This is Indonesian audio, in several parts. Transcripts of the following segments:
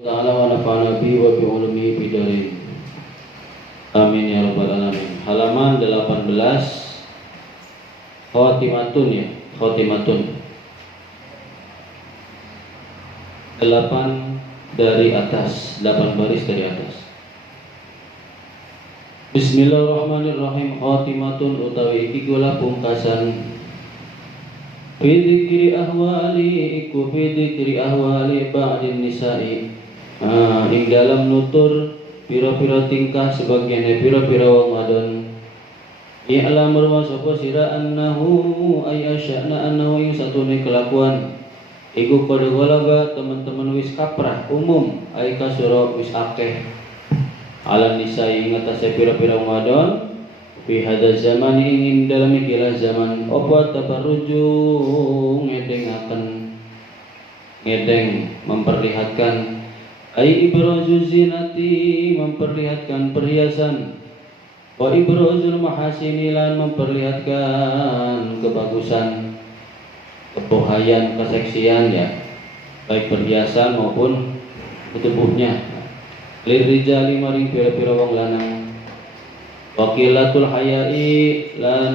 Ta'ala wa nafa'ana bi wa bi ulumi bidarin. Amin ya rabbal alamin. Halaman 18. Khatimatun ya, khatimatun. 8 dari atas, 8 baris dari atas. Bismillahirrahmanirrahim. Khatimatun utawi iki kula pungkasan. Fi dzikri ahwali iku fi dzikri ahwali ba'din nisa'i. Ing dalam nutur pira-pira tingkah sebagian pira-pira wong wadon. I'lam wa sapa sira annahu ay asya'na annahu ing satune kelakuan iku kode golaba teman-teman wis kaprah umum ay kasura wis akeh ala nisa ing atase pira-pira wong wadon fi hadza zaman ing dalam ikilah zaman apa tabarruju ngedeng memperlihatkan ai ibrazu zinati memperlihatkan perhiasan wa ibrazul mahasini lan memperlihatkan kebagusan kepohayan keseksian ya baik perhiasan maupun tubuhnya lirijali maring pira-pira wong lanang wakilatul hayai lan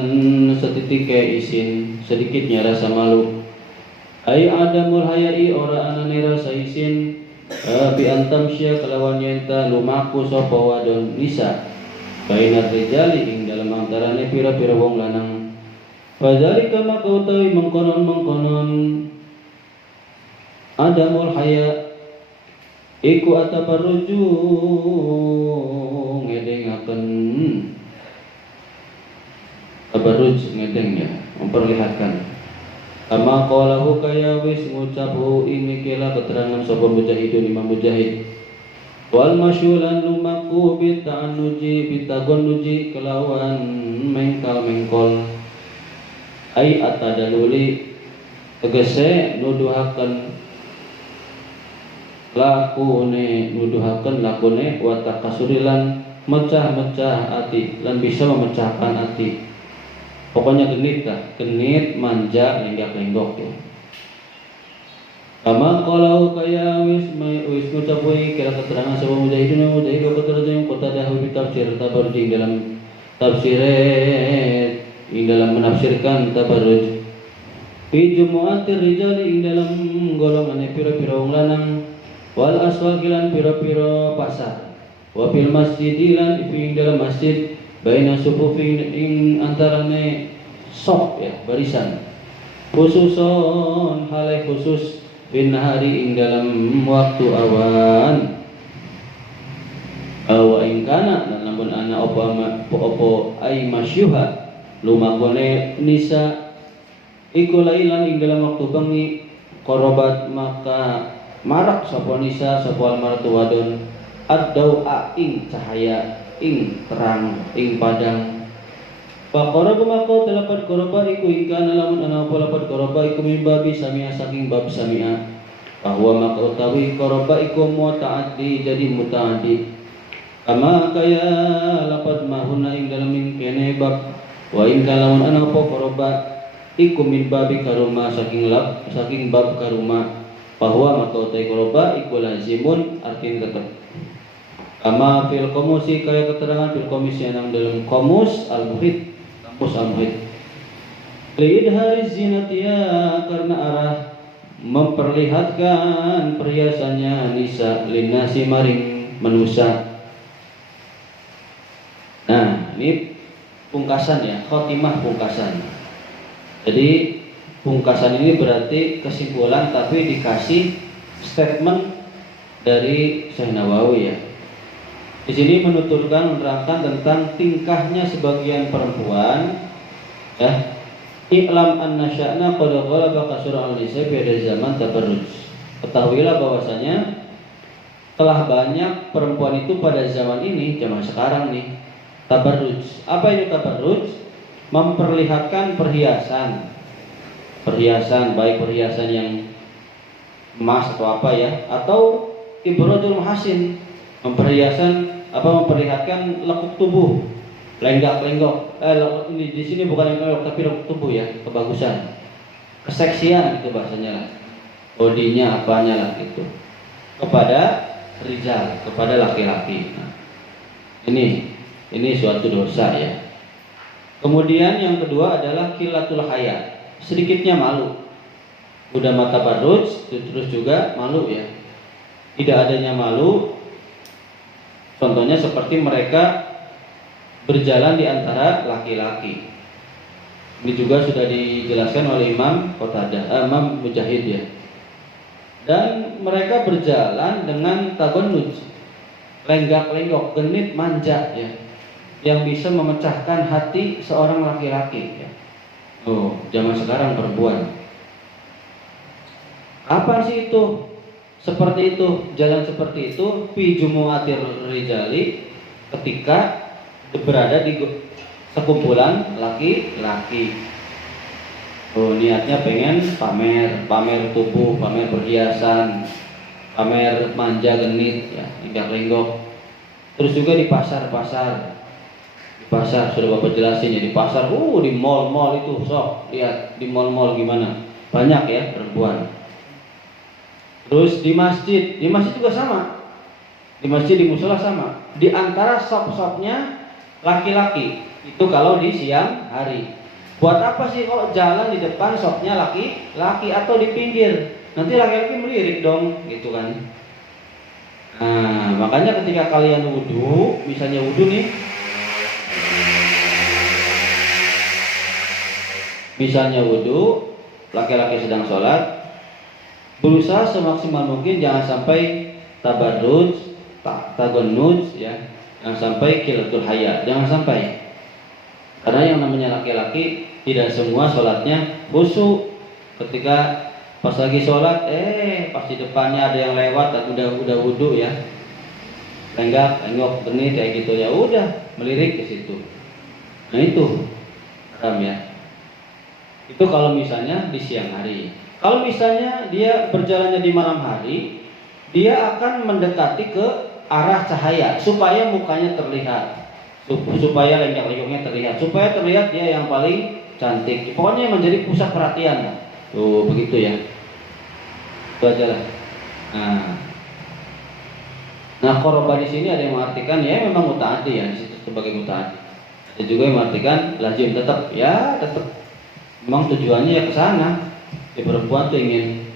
setitike isin sedikitnya rasa malu ai adamul hayai ora anane rasa isin bi antamsya kelawan yenta lumaku sapa wadon nisa bainar rijali ing dalam antarane pira-pira wong lanang fadzalika maka utawi mengkonon adamul haya iku atabarruju ngedengaken tabarruj ngedeng ya memperlihatkan kama qalahu kaya wis ngucapu ini kela keterangan sapa Mujahidun Imam Mujahid wal masyulan lumaku bita'anuji bitagonuji kelawan mengkal ai atadaluli tegese nuduhaken lakune wa takasurilan mecah-mecah ati lan bisa memecahkan ati. Pokoknya genit manja lenggak-lenggok ya. Kama kalau kaya wis ngucapai kira keterangan sapa Mujahidun keterangan yang kota dahulu tafsir tabarruj dalam tafsir ing dalam menafsirkan tabarruj fi jumu'atir rijali ing dalam golongan pira-pira wong lanang wal aswaqilan pira-pira pasar wa fil masjidilan ing dalam masjid baina sufufi ing antarane sok ya barisan khususon hale khusus bin hari ing dalam waktu awan awa ing kana lan lamun ana apa ai masyuha lumakone nisa iku lailan ing dalam waktu bengi korobat maka marak sapa nisa sapa almaratu wadon ad-dawa ing cahaya ing terang ing padang faqara maka talapat qoroba iku ingkana lamun ana apa lapat qoroba iku mimbabi samia saking bab samia bahwa maka utawi qoroba iku mutaaddi jadi mutaaddi kama kaya lapat mahuna ing dalam kene bab wa in kalamun ana apa qoroba iku mimbabi karuma saking bab karuma bahwa maka utawi qoroba iku lazimun artinya tetap kama fil komusi kaya keterangan fil komus yang dalam komus al-muhid kamus al-muhid liidhari zinatiya karena arah memperlihatkan perhiasannya nisa linasi maring manusia. Nah ini pungkasan ya khotimah pungkasan. Jadi pungkasan ini berarti kesimpulan tapi dikasih statement dari Syekh Nawawi ya. Di sini menuturkan menerangkan tentang tingkahnya sebagian perempuan ya. I'lam anna sya'na qad ghalaba kasra al-nisa pada zaman tabarruj. Ketahuilah bahwasanya telah banyak perempuan itu pada zaman ini zaman sekarang nih tabarruj. Apa itu tabarruj? Memperlihatkan perhiasan baik perhiasan yang emas atau apa ya atau ibradul mahasin memperlihatkan lekuk tubuh lenggak-lenggok ini di sini bukan lenggak tapi lekuk tubuh ya kebagusan keseksian itu bahasanya bodinya apanya lah gitu kepada rijal, kepada laki-laki. Nah, ini suatu dosa ya. Kemudian yang kedua adalah qillatul haya, sedikitnya malu. Udah mata tabarruj, terus juga malu ya. Tidak adanya malu. Contohnya seperti mereka berjalan di antara laki-laki. Ini juga sudah dijelaskan oleh Imam Imam Mujahid ya. Dan mereka berjalan dengan tagonnuj, lenggak-lenggok, genit, manja ya, yang bisa memecahkan hati seorang laki-laki ya. Oh, zaman sekarang perempuan. Apa sih itu? Seperti itu, jalan seperti itu fi jumu'atir rijali, ketika berada di sekumpulan laki-laki. Oh, niatnya pengen pamer tubuh, pamer perhiasan, pamer manja genit ya, lenggak-lenggok. Terus juga di pasar-pasar. Di pasar sudah Bapak jelasin ya, di pasar, di mall-mall itu sok lihat di mall-mall gimana. Banyak ya perempuan. Terus di masjid juga sama. Di masjid, di musola sama. Di antara shop-shopnya laki-laki. Itu kalau di siang hari. Buat apa sih kalau jalan di depan shopnya laki-laki atau di pinggir? Nanti laki-laki melirik dong, gitu kan. Nah, makanya ketika kalian wudhu, misalnya wudhu nih, misalnya wudhu, laki-laki sedang sholat, berusaha semaksimal mungkin jangan sampai tabarruj, tagonnuj ya, jangan sampai qillatul haya, jangan sampai. Karena yang namanya laki-laki tidak semua sholatnya khusyuk. Ketika pas lagi sholat, pas di depannya ada yang lewat, udah wudhu ya, lenggak-lenggok genit kayak gitu ya, udah melirik ke situ. Nah itu haram ya. Itu kalau misalnya di siang hari. Kalau misalnya dia berjalannya di malam hari, dia akan mendekati ke arah cahaya supaya mukanya terlihat, supaya lenggak-lenggoknya terlihat, supaya terlihat dia yang paling cantik. Pokoknya menjadi pusat perhatian. Tuh begitu ya. Itu aja lah. Nah, qoroba di sini ada yang mengartikan ya memang mutaati ya, di situ sebagai mutaati. Ada juga yang mengartikan lazim, tetap. Memang tujuannya ya ke sana. Di perempuan tuh ingin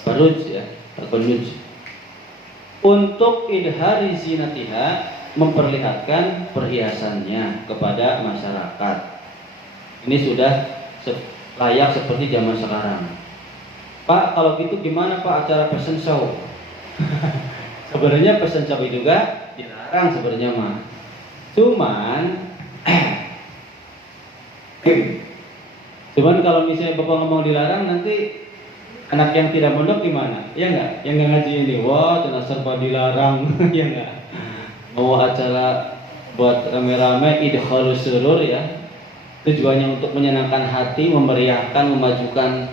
tabarruj ya, tabarruj. Untuk idhari zinatiha, memperlihatkan perhiasannya kepada masyarakat. Ini sudah layak seperti zaman sekarang. Pak, kalau gitu gimana Pak acara fashion show? Sebenarnya fashion show juga dilarang sebenarnya mah. Cuman kalau misalnya Bapak ngomong dilarang, nanti anak yang tidak mondok gimana? Ya enggak? Yang enggak ngaji ini, wah jelas serba dilarang. Ya enggak? Mau acara buat rame-rame idkhalus surur ya, tujuannya untuk menyenangkan hati, memeriahkan, memajukan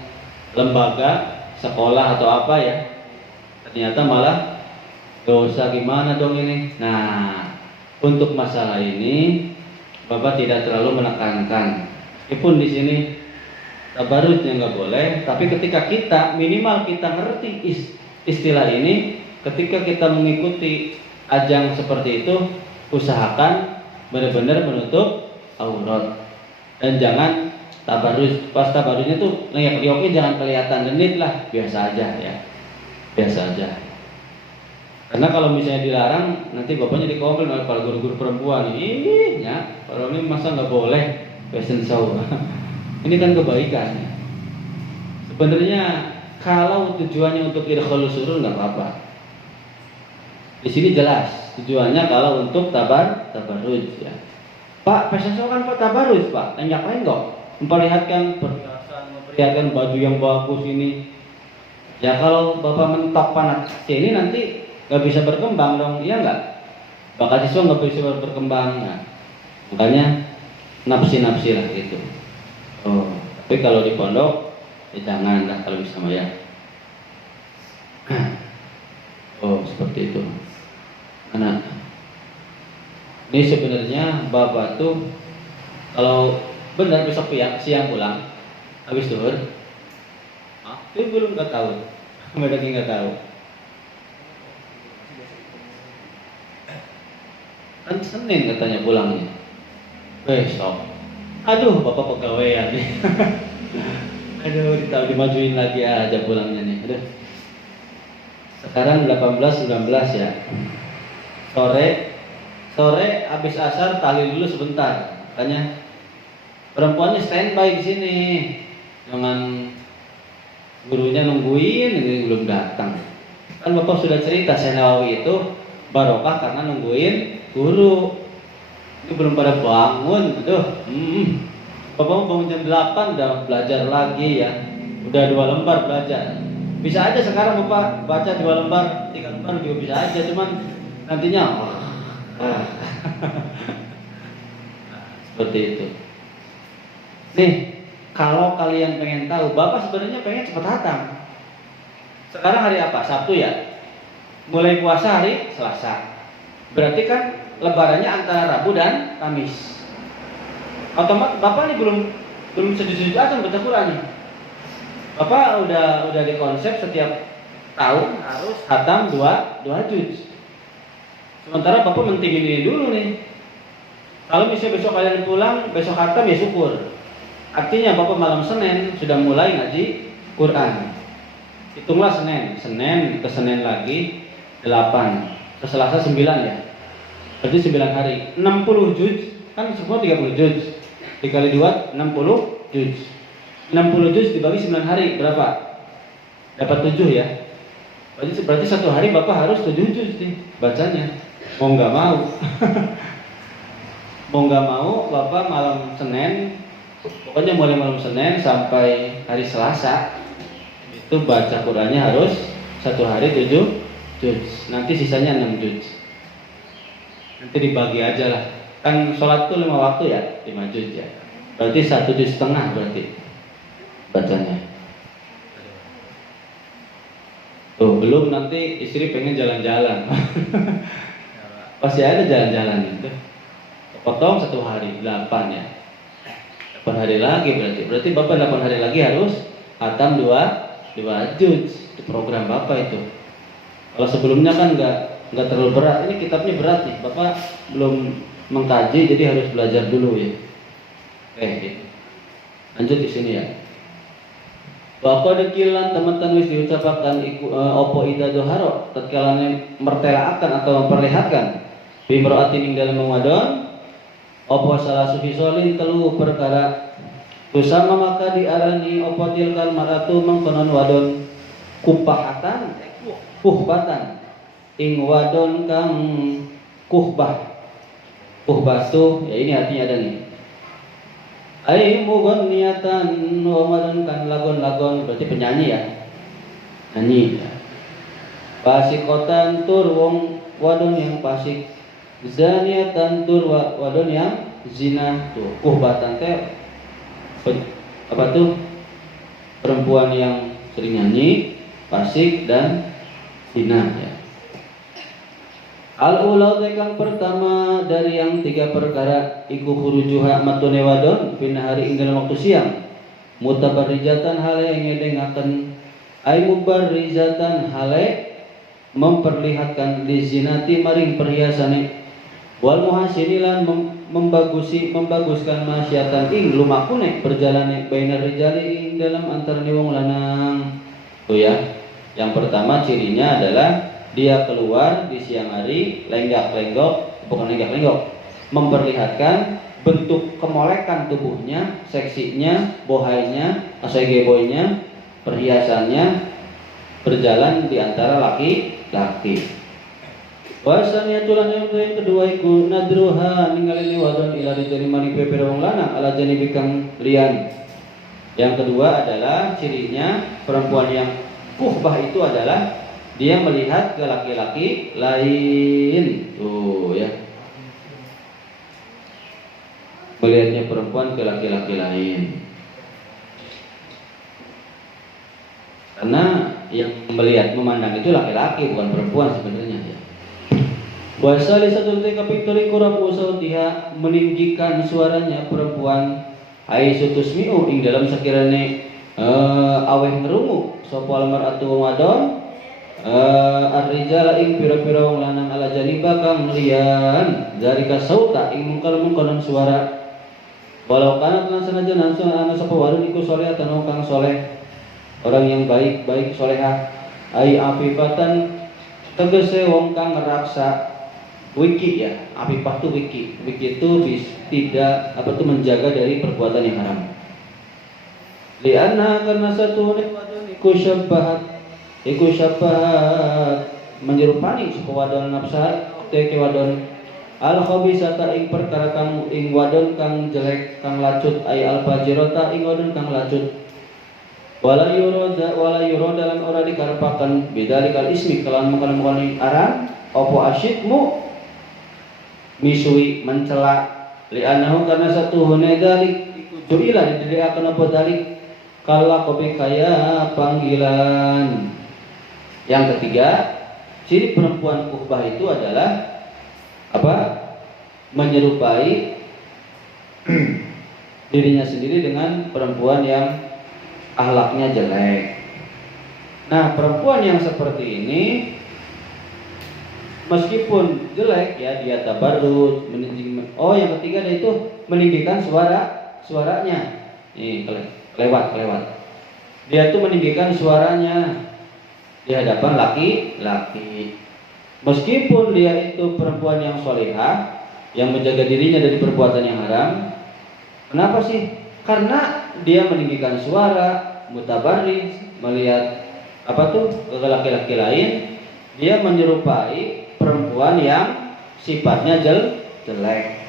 lembaga, sekolah atau apa ya, ternyata malah dosa. Gimana dong ini? Nah, untuk masalah ini Bapak tidak terlalu menekankan, meskipun di sini tabarrujnya nggak boleh, tapi ketika kita minimal kita ngerti istilah ini, ketika kita mengikuti ajang seperti itu, usahakan benar-benar menutup aurat dan jangan tabarruj. Pas tabarrujnya tuh lenggak-lenggoknya jangan kelihatan genit lah, biasa aja ya, biasa aja. Karena kalau misalnya dilarang, nanti bapaknya dikomplain oleh para guru-guru perempuan. Ya, kalau ini masa nggak boleh fashion show. Ini kan kebaikan. Sebenarnya kalau tujuannya untuk idkhalus surur nggak apa-apa. Di sini jelas tujuannya kalau untuk tabarruj ya. Pak, fashion show kan Pak tabarruj Pak, lenggak-lenggok, memperlihatkan perhiasan, memperlihatkan baju yang bagus ini. Ya kalau Bapak mentok panas ini nanti nggak bisa berkembang dong, iya nggak? Bakat siswa nggak bisa berkembang. Nah, makanya nafsi lah gitu. Tapi kalau di pondok ya jangan lah kalau bisa ya. Seperti itu. Anak. Ini sebenarnya Bapak tuh kalau benar besok siang pulang habis zuhur, itu belum nggak tahu, nggak tahu. Kan Senin katanya pulangnya. Besok. Aduh, bapak pegawaian nih. Aduh, dimajuin lagi aja pulangnya nih. Aduh. Sekarang 18-19 ya. Sore habis asar tahlil dulu sebentar. Makanya perempuannya standby di sini. Jangan gurunya nungguin ini belum datang. Kan bapak sudah cerita Nawawi itu barokah karena nungguin guru. Itu belum pada bangun. Aduh. Bapak mau bangun jam 8 udah belajar lagi ya. Udah 2 lembar belajar. Bisa aja sekarang bapak baca 2 lembar, 3 lembar juga bisa aja. Cuman nantinya seperti itu. Nih, kalau kalian pengen tahu, bapak sebenarnya pengen cepat hatam. Sekarang hari apa? Sabtu ya. Mulai puasa hari Selasa. Berarti kan lebarannya antara Rabu dan Kamis. Otomatis bapak ini belum sejujur aja baca Quran nih. Bapak udah dikonsep setiap tahun harus hatam 2 juz. Sementara bapak mentingin ini dulu nih. Kalau misalnya besok kalian pulang, besok hatam ya syukur. Artinya bapak malam Senin sudah mulai ngaji Quran. Hitunglah Senin ke Senin lagi 8, ke Selasa 9 ya. Berarti 9 hari. 60 juz, kan semua 30 juz. Dikali 2, 60 juz. 60 juz dibagi 9 hari berapa? Dapat 7 ya. Berarti 1 hari bapak harus 7 juz nih bacanya. Mau nggak mau. Mau nggak mau bapak malam Senin, pokoknya mulai malam Senin sampai hari Selasa itu baca Qurannya harus 1 hari 7 juz. Nanti sisanya 6 juz. Nanti dibagi aja lah. Kan sholat tuh 5 waktu ya, 5 juz ya. Berarti 1 juz setengah berarti bacanya. Tuh, belum nanti istri pengen jalan-jalan. Pasti ada jalan-jalan itu. Potong 1 hari, 8 ya. 8 hari lagi berarti bapak 8 hari lagi harus hatam 2 juz. Itu program bapak itu. Kalau sebelumnya kan nggak terlalu berat. Ini kitabnya berat nih. Bapak belum mengkaji jadi harus belajar dulu ya. Oke, gitu. Lanjut di sini ya. Bapak dekilan teman-teman wis diucapkan opo ida doharo tatkala mertelaakan atau memperlihatkan bimroatin ing dalam wadon opo salah sufisolin telu perkara bersama maka diarani opo tilkal maratu mengkonon wadon kupahatan kuhbatan ing wadon kang kuhbah tuh ya, ini artinya ada nih ai mugon niatan wadon kan lagon berarti penyanyi ya, nyanyi ya. Pasikotan tur wong wadon yang pasik, zaniatan tur wadon yang zina. Tuh kuhbatan teh apa tuh? Perempuan yang sering nyanyi, pasik dan zina ya. Al-ula tekang pertama dari yang 3 perkara iku hurujuha matune wadon fina hari ing dalam waktu siang mutabarrijatan hale ngedengaken ay mubarrizatan hale memperlihatkan di zinati maring perhiasane wal muhasinilan membaguskan masyatan ing lumakune berjalane bainar rijali ing dalam antarane wong lanang. Tuh ya. Yang pertama cirinya adalah dia keluar di siang hari lenggak-lenggok, bukan lenggak-lenggok, memperlihatkan bentuk kemolekan tubuhnya, seksinya, bohainya, asegeboynya, perhiasannya berjalan di antara laki-laki. Bahasanya tulan yang kedua iku nadruha ningali wadon ila rijali mani pepere wong lanang ala janibi kang lian. Yang kedua adalah cirinya perempuan yang kuhbah itu adalah dia melihat ke laki-laki lain. Tuh ya. Melihatnya perempuan ke laki-laki lain. Karena yang melihat memandang itu laki-laki bukan perempuan sebenarnya ya. Wasali satu kapituli kurapu sautiha meninggikan suaranya perempuan ai sutusmiu ing dalam sekiranya aweh ngerungu sapa mar'atu wadon ar-rijal ing pira-pira wong lanang ala janiba kang liyan dari kasauta ing mungkal-mungkalan suara walau kana lan sanajan ana sapa warun iku saleh atau kang saleh orang yang baik solehah ai afifatan tegese wong kang ngeraksa wiki ya afifah tuh wiki itu tidak menjaga dari perbuatan yang haram lianna karena satu wadon iku syabahat menyerupani sapa wadon nafsa teke wadon al khabisata ing perkara kang ing wadon kang jelek kang lacut ai al fajirata ing wadon kang lacut wala yuroda lan ora dikarepaken bidalikal ismi kelawan mukana aran opo asyidmu misui mencela li'annahu karena satu hunedalik ju'ilah didiriakan apa dalik kala kopi kaya panggilan. Yang ketiga, ciri perempuan ukbah itu adalah apa? Menyerupai dirinya sendiri dengan perempuan yang akhlaknya jelek. Nah, perempuan yang seperti ini meskipun jelek ya dia tabarruj, yang ketiga dia itu meninggikan suaranya. Nih, kelewat. Dia itu meninggikan suaranya di hadapan laki-laki. Meskipun dia itu perempuan yang solehah, yang menjaga dirinya dari perbuatan yang haram. Kenapa sih? Karena dia meninggikan suara, mutabarriz, melihat ke laki-laki lain, dia menyerupai perempuan yang sifatnya jelek.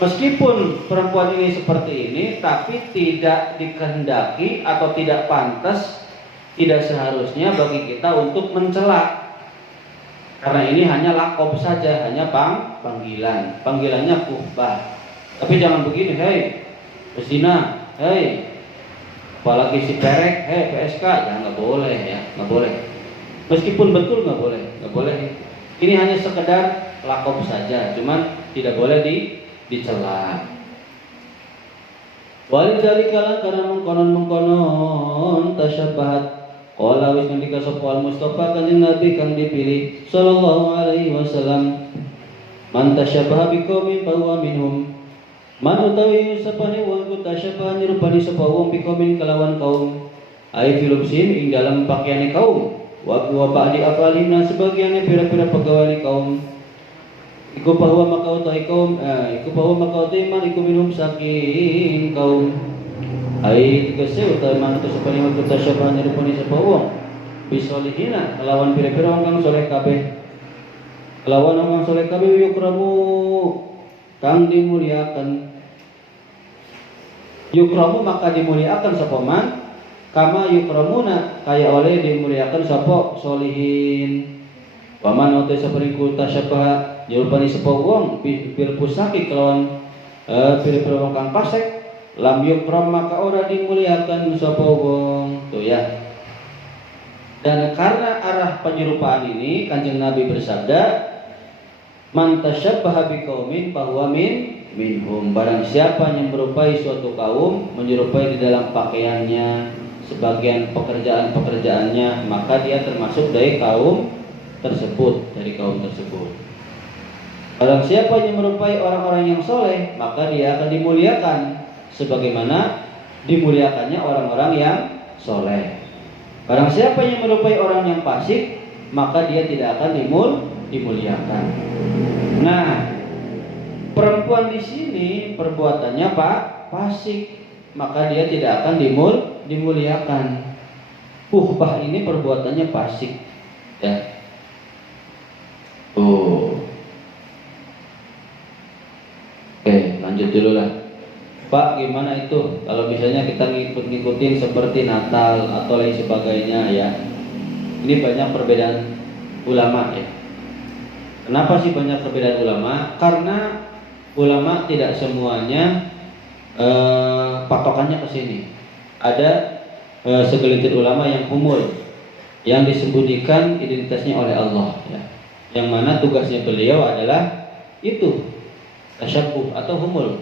Meskipun perempuan ini seperti ini, tapi tidak dikehendaki atau tidak pantas, tidak seharusnya bagi kita untuk mencela. Karena ini hanya lakob saja, hanya panggilan. Panggilannya kuhbah. Tapi jangan begini, hei pesina, hei apalagi si perek, hei PSK, ya nggak boleh ya, nggak boleh. Meskipun betul nggak boleh. Ini hanya sekedar lakob saja, cuman tidak boleh dicela. Walidzalika karena mengkonon tasyabahat qala wis ngendika sapa al Mustafa kanjeng Nabi kang dipilih sallallahu alaihi wasallam man tasyabaha biqaumin fa huwa minhum. Man utawi sapane wong ku tasyabaha nirupani sapa wong biqaumin kelawan kaum ai filubsim ing dalam pakaiane kaum wa ba'di afalina sebagiannya pira-pira pegawai kaum iku bahwa makau ta'i kaum iku bahwa makau man iku minum saking kaum ai tegese utawi man sapane wong ku tasyabaha nirupani sapa wong bisolihina kelawan pira-pira wong kang saleh kabeh kelawan wong saleh kabeh yukramu kang dimuliakan yukramu maka dimuliakan sapa man kama yukramuna kaya oleh dimuliakan sapa solihin waman uta saperiku tasyabaha nyerupani sapa wong bil pusaki kelawan pira-pira wong kang fasik lam yukram maka ora dimuliakan sapa wong tuh ya. Dan karena arah penyerupaan ini Kanjeng Nabi bersabda man tasyabbaha biqaumin fahuwa minhum. Barang siapa yang menyerupai suatu kaum, menyerupai di dalam pakaiannya, sebagian pekerjaannya, maka dia termasuk dari kaum tersebut, Barang siapa yang menyerupai orang-orang yang soleh, maka dia akan dimuliakan sebagaimana dimuliakannya orang-orang yang soleh. Barang siapa yang menyerupai orang yang fasik, maka dia tidak akan dimuliakan. Nah, perempuan di sini perbuatannya fasik, maka dia tidak akan dimuliakan. Ukbah ini perbuatannya fasik, ya. Oke, lanjut dulu lah. Pak, gimana itu kalau misalnya kita ngikutin seperti Natal atau lain sebagainya ya? Ini banyak perbedaan ulama ya. Kenapa sih banyak perbedaan ulama? Karena ulama tidak semuanya patokannya ke sini. Ada segelintir ulama yang humul, yang disembunyikan identitasnya oleh Allah ya. Yang mana tugasnya beliau adalah itu tasyabbuh atau humul.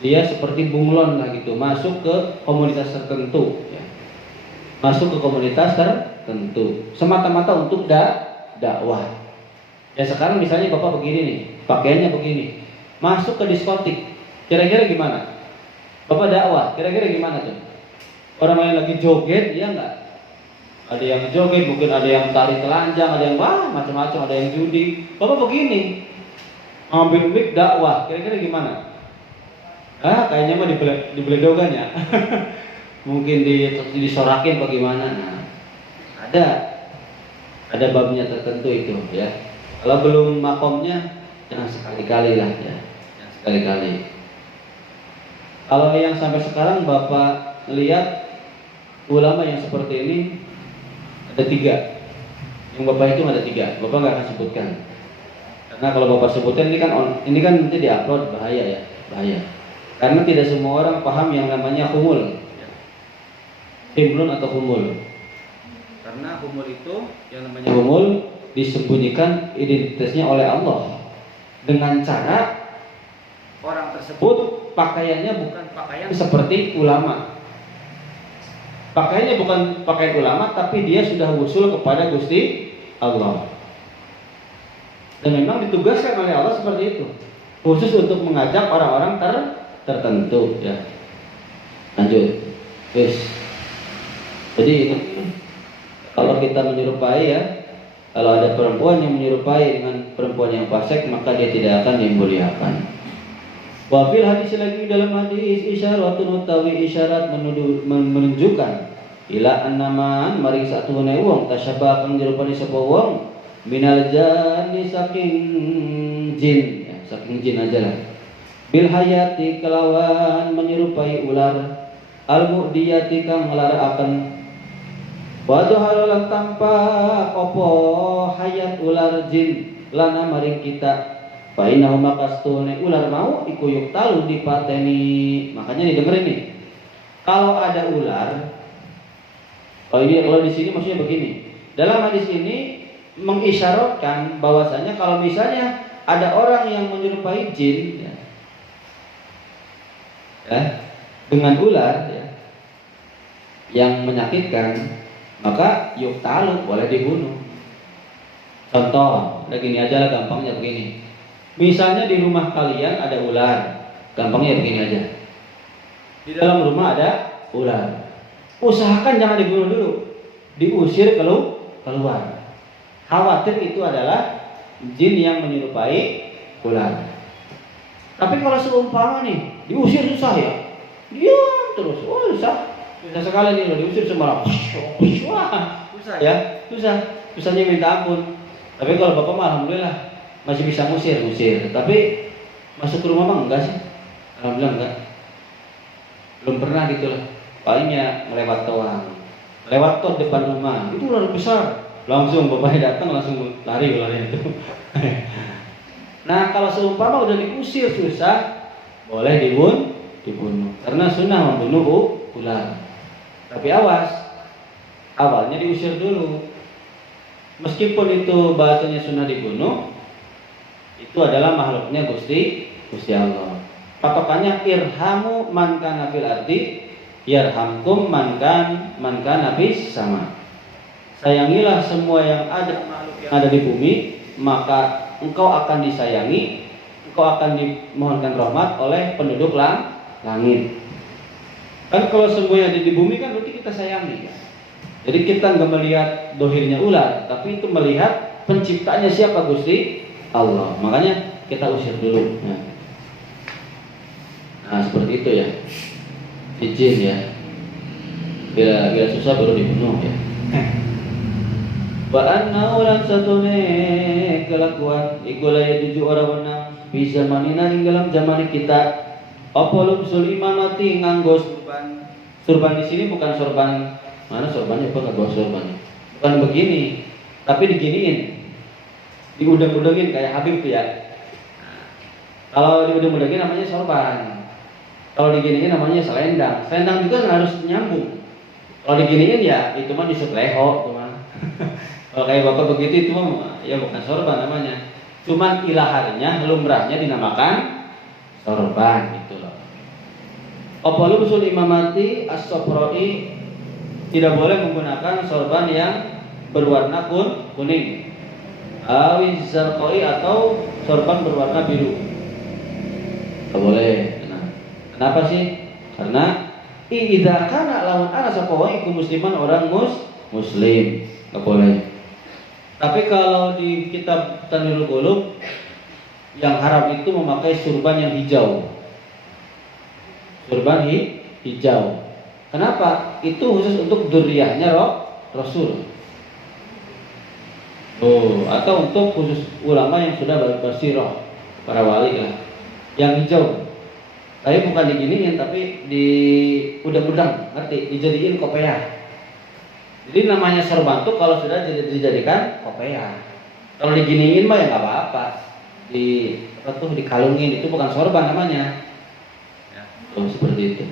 Dia seperti bunglon lah gitu, masuk ke komunitas tertentu ya. Masuk ke komunitas tertentu, semata-mata untuk dakwah. Ya sekarang misalnya bapak begini nih, pakaiannya begini, masuk ke diskotik, kira-kira gimana? Bapak dakwah, kira-kira gimana tuh? Orang lain lagi joget, ya enggak? Ada yang joget, mungkin ada yang tari telanjang, ada yang macam-macam, ada yang judi. Bapak begini, ambil mic dakwah, kira-kira gimana? Kayaknya mah dibeledogan ya. Mungkin disorakin bagaimana? Nah, ada babnya tertentu itu ya. Kalau belum makomnya, jangan sekali-kali lah ya, jangan sekali-kali. Kalau yang sampai sekarang bapak lihat ulama yang seperti ini ada 3. Yang bapak itu ada 3. Bapak nggak akan sebutkan. Karena kalau bapak sebutkan ini kan nanti diupload, bahaya ya, bahaya. Karena tidak semua orang paham yang namanya humul, himlun atau humul. Karena humul itu yang namanya humul disembunyikan identitasnya oleh Allah dengan cara orang tersebut pakaiannya bukan pakaian seperti ulama. Pakaiannya bukan pakaian ulama, tapi dia sudah wusul kepada Gusti Allah. Dan memang ditugaskan oleh Allah seperti itu, khusus untuk mengajak orang-orang tertentu ya. Lanjut. Jadi ini kalau kita menyerupai ya, kalau ada perempuan yang menyerupai dengan perempuan yang fasik, maka dia tidak akan dimuliakan. Wa fil hadis lagi dalam hadis isyaratun utawi isyarat menunjukkan ila annaman maring satune wong tasyabah kang nyerupai sapa wong minal janni saking jin ya, saking jin aja lah. Bil hayati kelawan menyerupai ular, al mu'diyati kang ngelarakaken. Wa dhaharalan tampak opo hayat ular jin lana maring kita. Fa innahu makastune ular mau iku yuktalu dipateni. Makanya didengerin nih. Kalau ada ular, kalau di sini maksudnya begini. Dalam hadis ini mengisyaratkan bahwasanya kalau misalnya ada orang yang menyerupai jin ya, dengan ular ya, yang menyakitkan, maka yuktalu, boleh dibunuh. Contoh, begini aja lah gampangnya begini. Misalnya di rumah kalian ada ular, gampangnya begini aja. Di dalam rumah ada ular, usahakan jangan dibunuh dulu, diusir keluar. Khawatir itu adalah jin yang menyerupai ular. Tapi kalau seumpama nih, diusir susah ya, diam terus, susah sekali nih, diusir sembarang, susah ya, susahnya minta ampun. Tapi kalau bapak mah alhamdulillah masih bisa musir. Tapi masuk ke rumah mah enggak sih, alhamdulillah enggak, belum pernah gitu lah. Palingnya melewat tol depan rumah, itu ular besar, langsung bapaknya datang langsung lari ularnya itu. Nah kalau seumpama udah diusir susah, boleh dibunuh. Karena sunnah membunuh ular. Tapi awas, awalnya diusir dulu. Meskipun itu bahasanya sunnah dibunuh, itu adalah makhluknya Gusti Allah. Patokannya irhamu man kana fil ardi yarhamkum man kana fis sama. Sayangilah semua yang ada makhluk yang ada di bumi, maka engkau akan disayangi, engkau akan dimohonkan rahmat oleh penduduk langit. Kan kalau semuanya ada di bumi kan berarti kita sayangi. Jadi kita nggak melihat dohirnya ular, tapi itu melihat penciptanya siapa, Gusti Allah. Makanya kita usir dulu. Nah seperti itu ya, izin ya. Bila susah baru dibunuh ya. Wa anna ulan satune kelakuan iku laya tuju ora wenang bisa manina ing dalam zaman kita apa lumsul imamati nganggo surban. Surban di sini bukan sorban, mana sorbannya apa enggak sorban. Bukan begini, tapi diginiin. Diudang-udangin kayak Habib tuh ya. Kalau diudang-udangin namanya sorban. Kalau diginiin namanya selendang. Selendang juga harus nyambung. Kalau diginiin ya itu mah disutleho teman. Kalau kayak bapak begitu itu mah ya bukan sorban namanya. Cuman ilaharinya, lumrahnya dinamakan sorban gitu loh. Apa lumsul imamati as-sofroi tidak boleh menggunakan sorban yang berwarna kuning, awin zarqai atau sorban berwarna biru. Tidak boleh. Nah, kenapa sih? Karena idza kana lawan ana sapa wae iku musliman orang muslim, enggak boleh. Tapi kalau di kitab Tanwirul Qulub yang haram itu memakai surban yang hijau. Surban hijau. Kenapa? Itu khusus untuk dzurriyyahnya Rasul. Atau untuk khusus ulama yang sudah bersirah, para wali lah. Yang hijau. Tapi bukan diginiin, tapi di udang-udang, ngerti? Dijadiin kopiah. Jadi namanya sorban tuh kalau sudah dijadikan kopiah. Kalau diginiin mah ya nggak apa-apa. Dikalungin, itu bukan sorban namanya. Ya, seperti itu.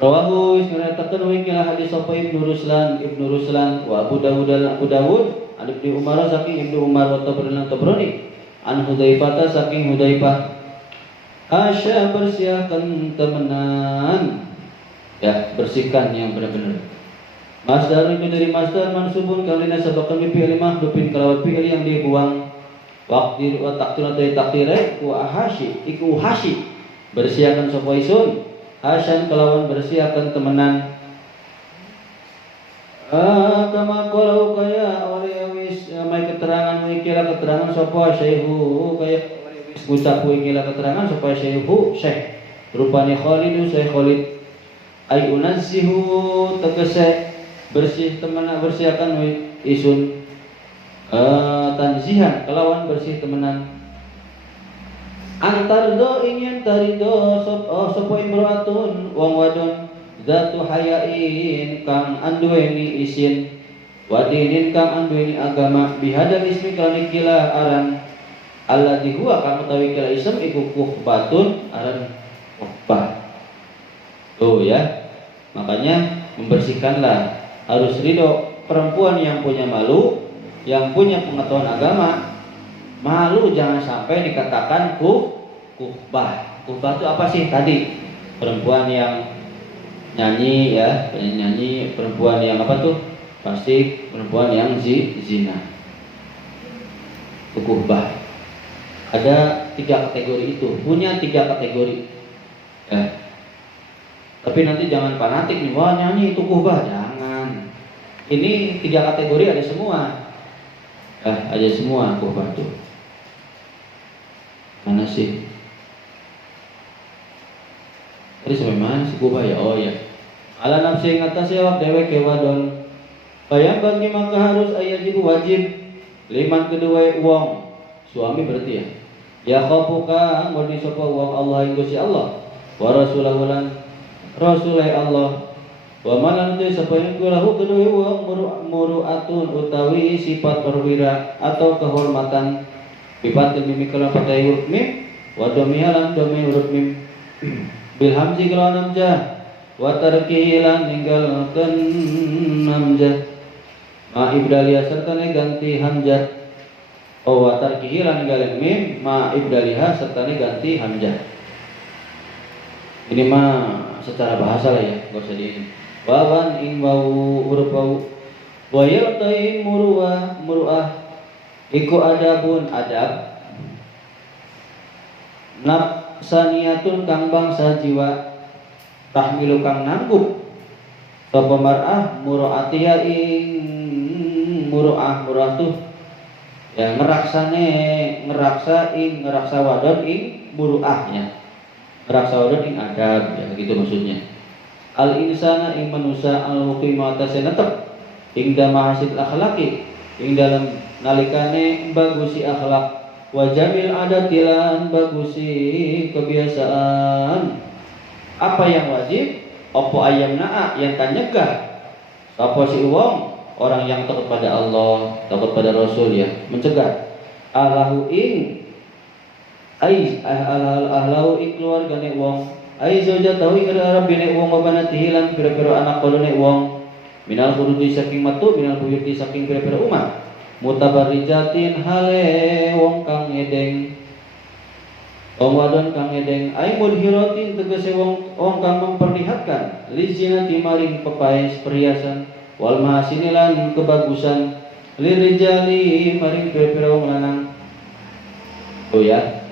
Rawahu isnadatan wa qila hadis sapa Ibnu Ruslan wa Abu Dawud an Ibnu Umar saking Ibnu Umar wa Tabrani an Hudzaifah saking Hudzaifah Asya bersihkan temenan. Ya, bersihkan yang benar-benar. Masdar itu dari masdar mansubun kalina sabaqan bi fi'li mahdhufin kalawan fi'li yang dibuang. Waqdir wa taqdir dari taqdire wa hashi iku hashi. Bersihkan sapa isun. Hasan kelawan bersihkan temenan. Kama qalu kaya oleh wis mai keterangan mikira keterangan sapa syaihu kaya ngucap kila keterangan supaya syekh rupane Khalid Syekh Khalid ay unazzihu tegese bersih temenan bersihkan isun tanzihan kelawan bersih temenan antardo ingin tarido sapa imro'atun wong wadon zatu hayain kang anduweni isin wadinin kang anduweni agama bihadal ismi kanikila aran alladzi huwa kang utawi kala isem iku kuhbatun aran kuhbah. Tuh ya. Makanya membersihkanlah, harus ridho. Perempuan yang punya malu, yang punya pengetahuan agama, malu jangan sampai dikatakan kuhbah. Kuhbah itu apa sih tadi? Perempuan yang nyanyi ya, penyanyi, perempuan yang apa tuh? Pasti perempuan yang zina. Kuhbah. Ada 3 kategori itu, punya 3 kategori. Ya. Tapi nanti jangan fanatik nih, wah nyanyi itu kuhbah, jangan. Ini 3 kategori ada semua. Ada semua kuhbah itu. Mana sih? Tadi sampai mana sih kuhbah ya? Oh ya. Ala nafsi ngatas awak dewek kewadon. Bayang bagi maka harus ayat wajib liman kedua uang suami berarti ya. Ya khafuka ngoni sapa wong Allah ing Gusti Allah wa rasulahu lan rasulai Allah wa malan te sapa ing kulahu kedue wong muru'atun utawi sifat perwira atau kehormatan sifat mimik kalawan patai huruf mim wa domihalan domi huruf mim bil hamzi kalawan hamzah wa tarkihi lan ninggalkeun hamzah ma ibdaliya serta ganti hamzah. Wa tarkihi lan ninggalin mim ma ibdaliha serta ganti hamzah. Ini mah secara bahasa lah ya, enggak usah di ini. Wawan ing wau huruf wau. Wa yaltai muruah iku adabun adab. Nafsaniyatun kang bangsa jiwa tahmilu kang nanggup. Sapa mar'ah muru'atiha ing muru'ah tuh ya ngeraksa wadon ing muruahnya, ngeraksa wadon ing adab ya begitu maksudnya. Al insana ing manusa al muqimata senetep ing damahasid akhlaqi ing dalam nalikane bagusi akhlak wa jamil adatilan bagusi kebiasaan. Apa yang wajib? Opo ayam na'a yang tanyegah sapa si wong orang yang takut pada Allah, takut pada Rasul ya, mencegah. Allahu ing ahlahu ing keluargane wong, ai zaujatahu ing rabbine wong wa banatihi lan pira-pira anak kolone wong. Minal khurudi saking matu, minal buyuti saking pira-pira umah. Mutabarrijatin hale wong kang ngedeng. Wong wadon kang ngedeng ai mudhiratin tegese wong kang memperlihatkan li zinati maring pepaes perhiasan wal mahasinilan kebagusan lirijali maring pira-pira wong lanang. Oh ya.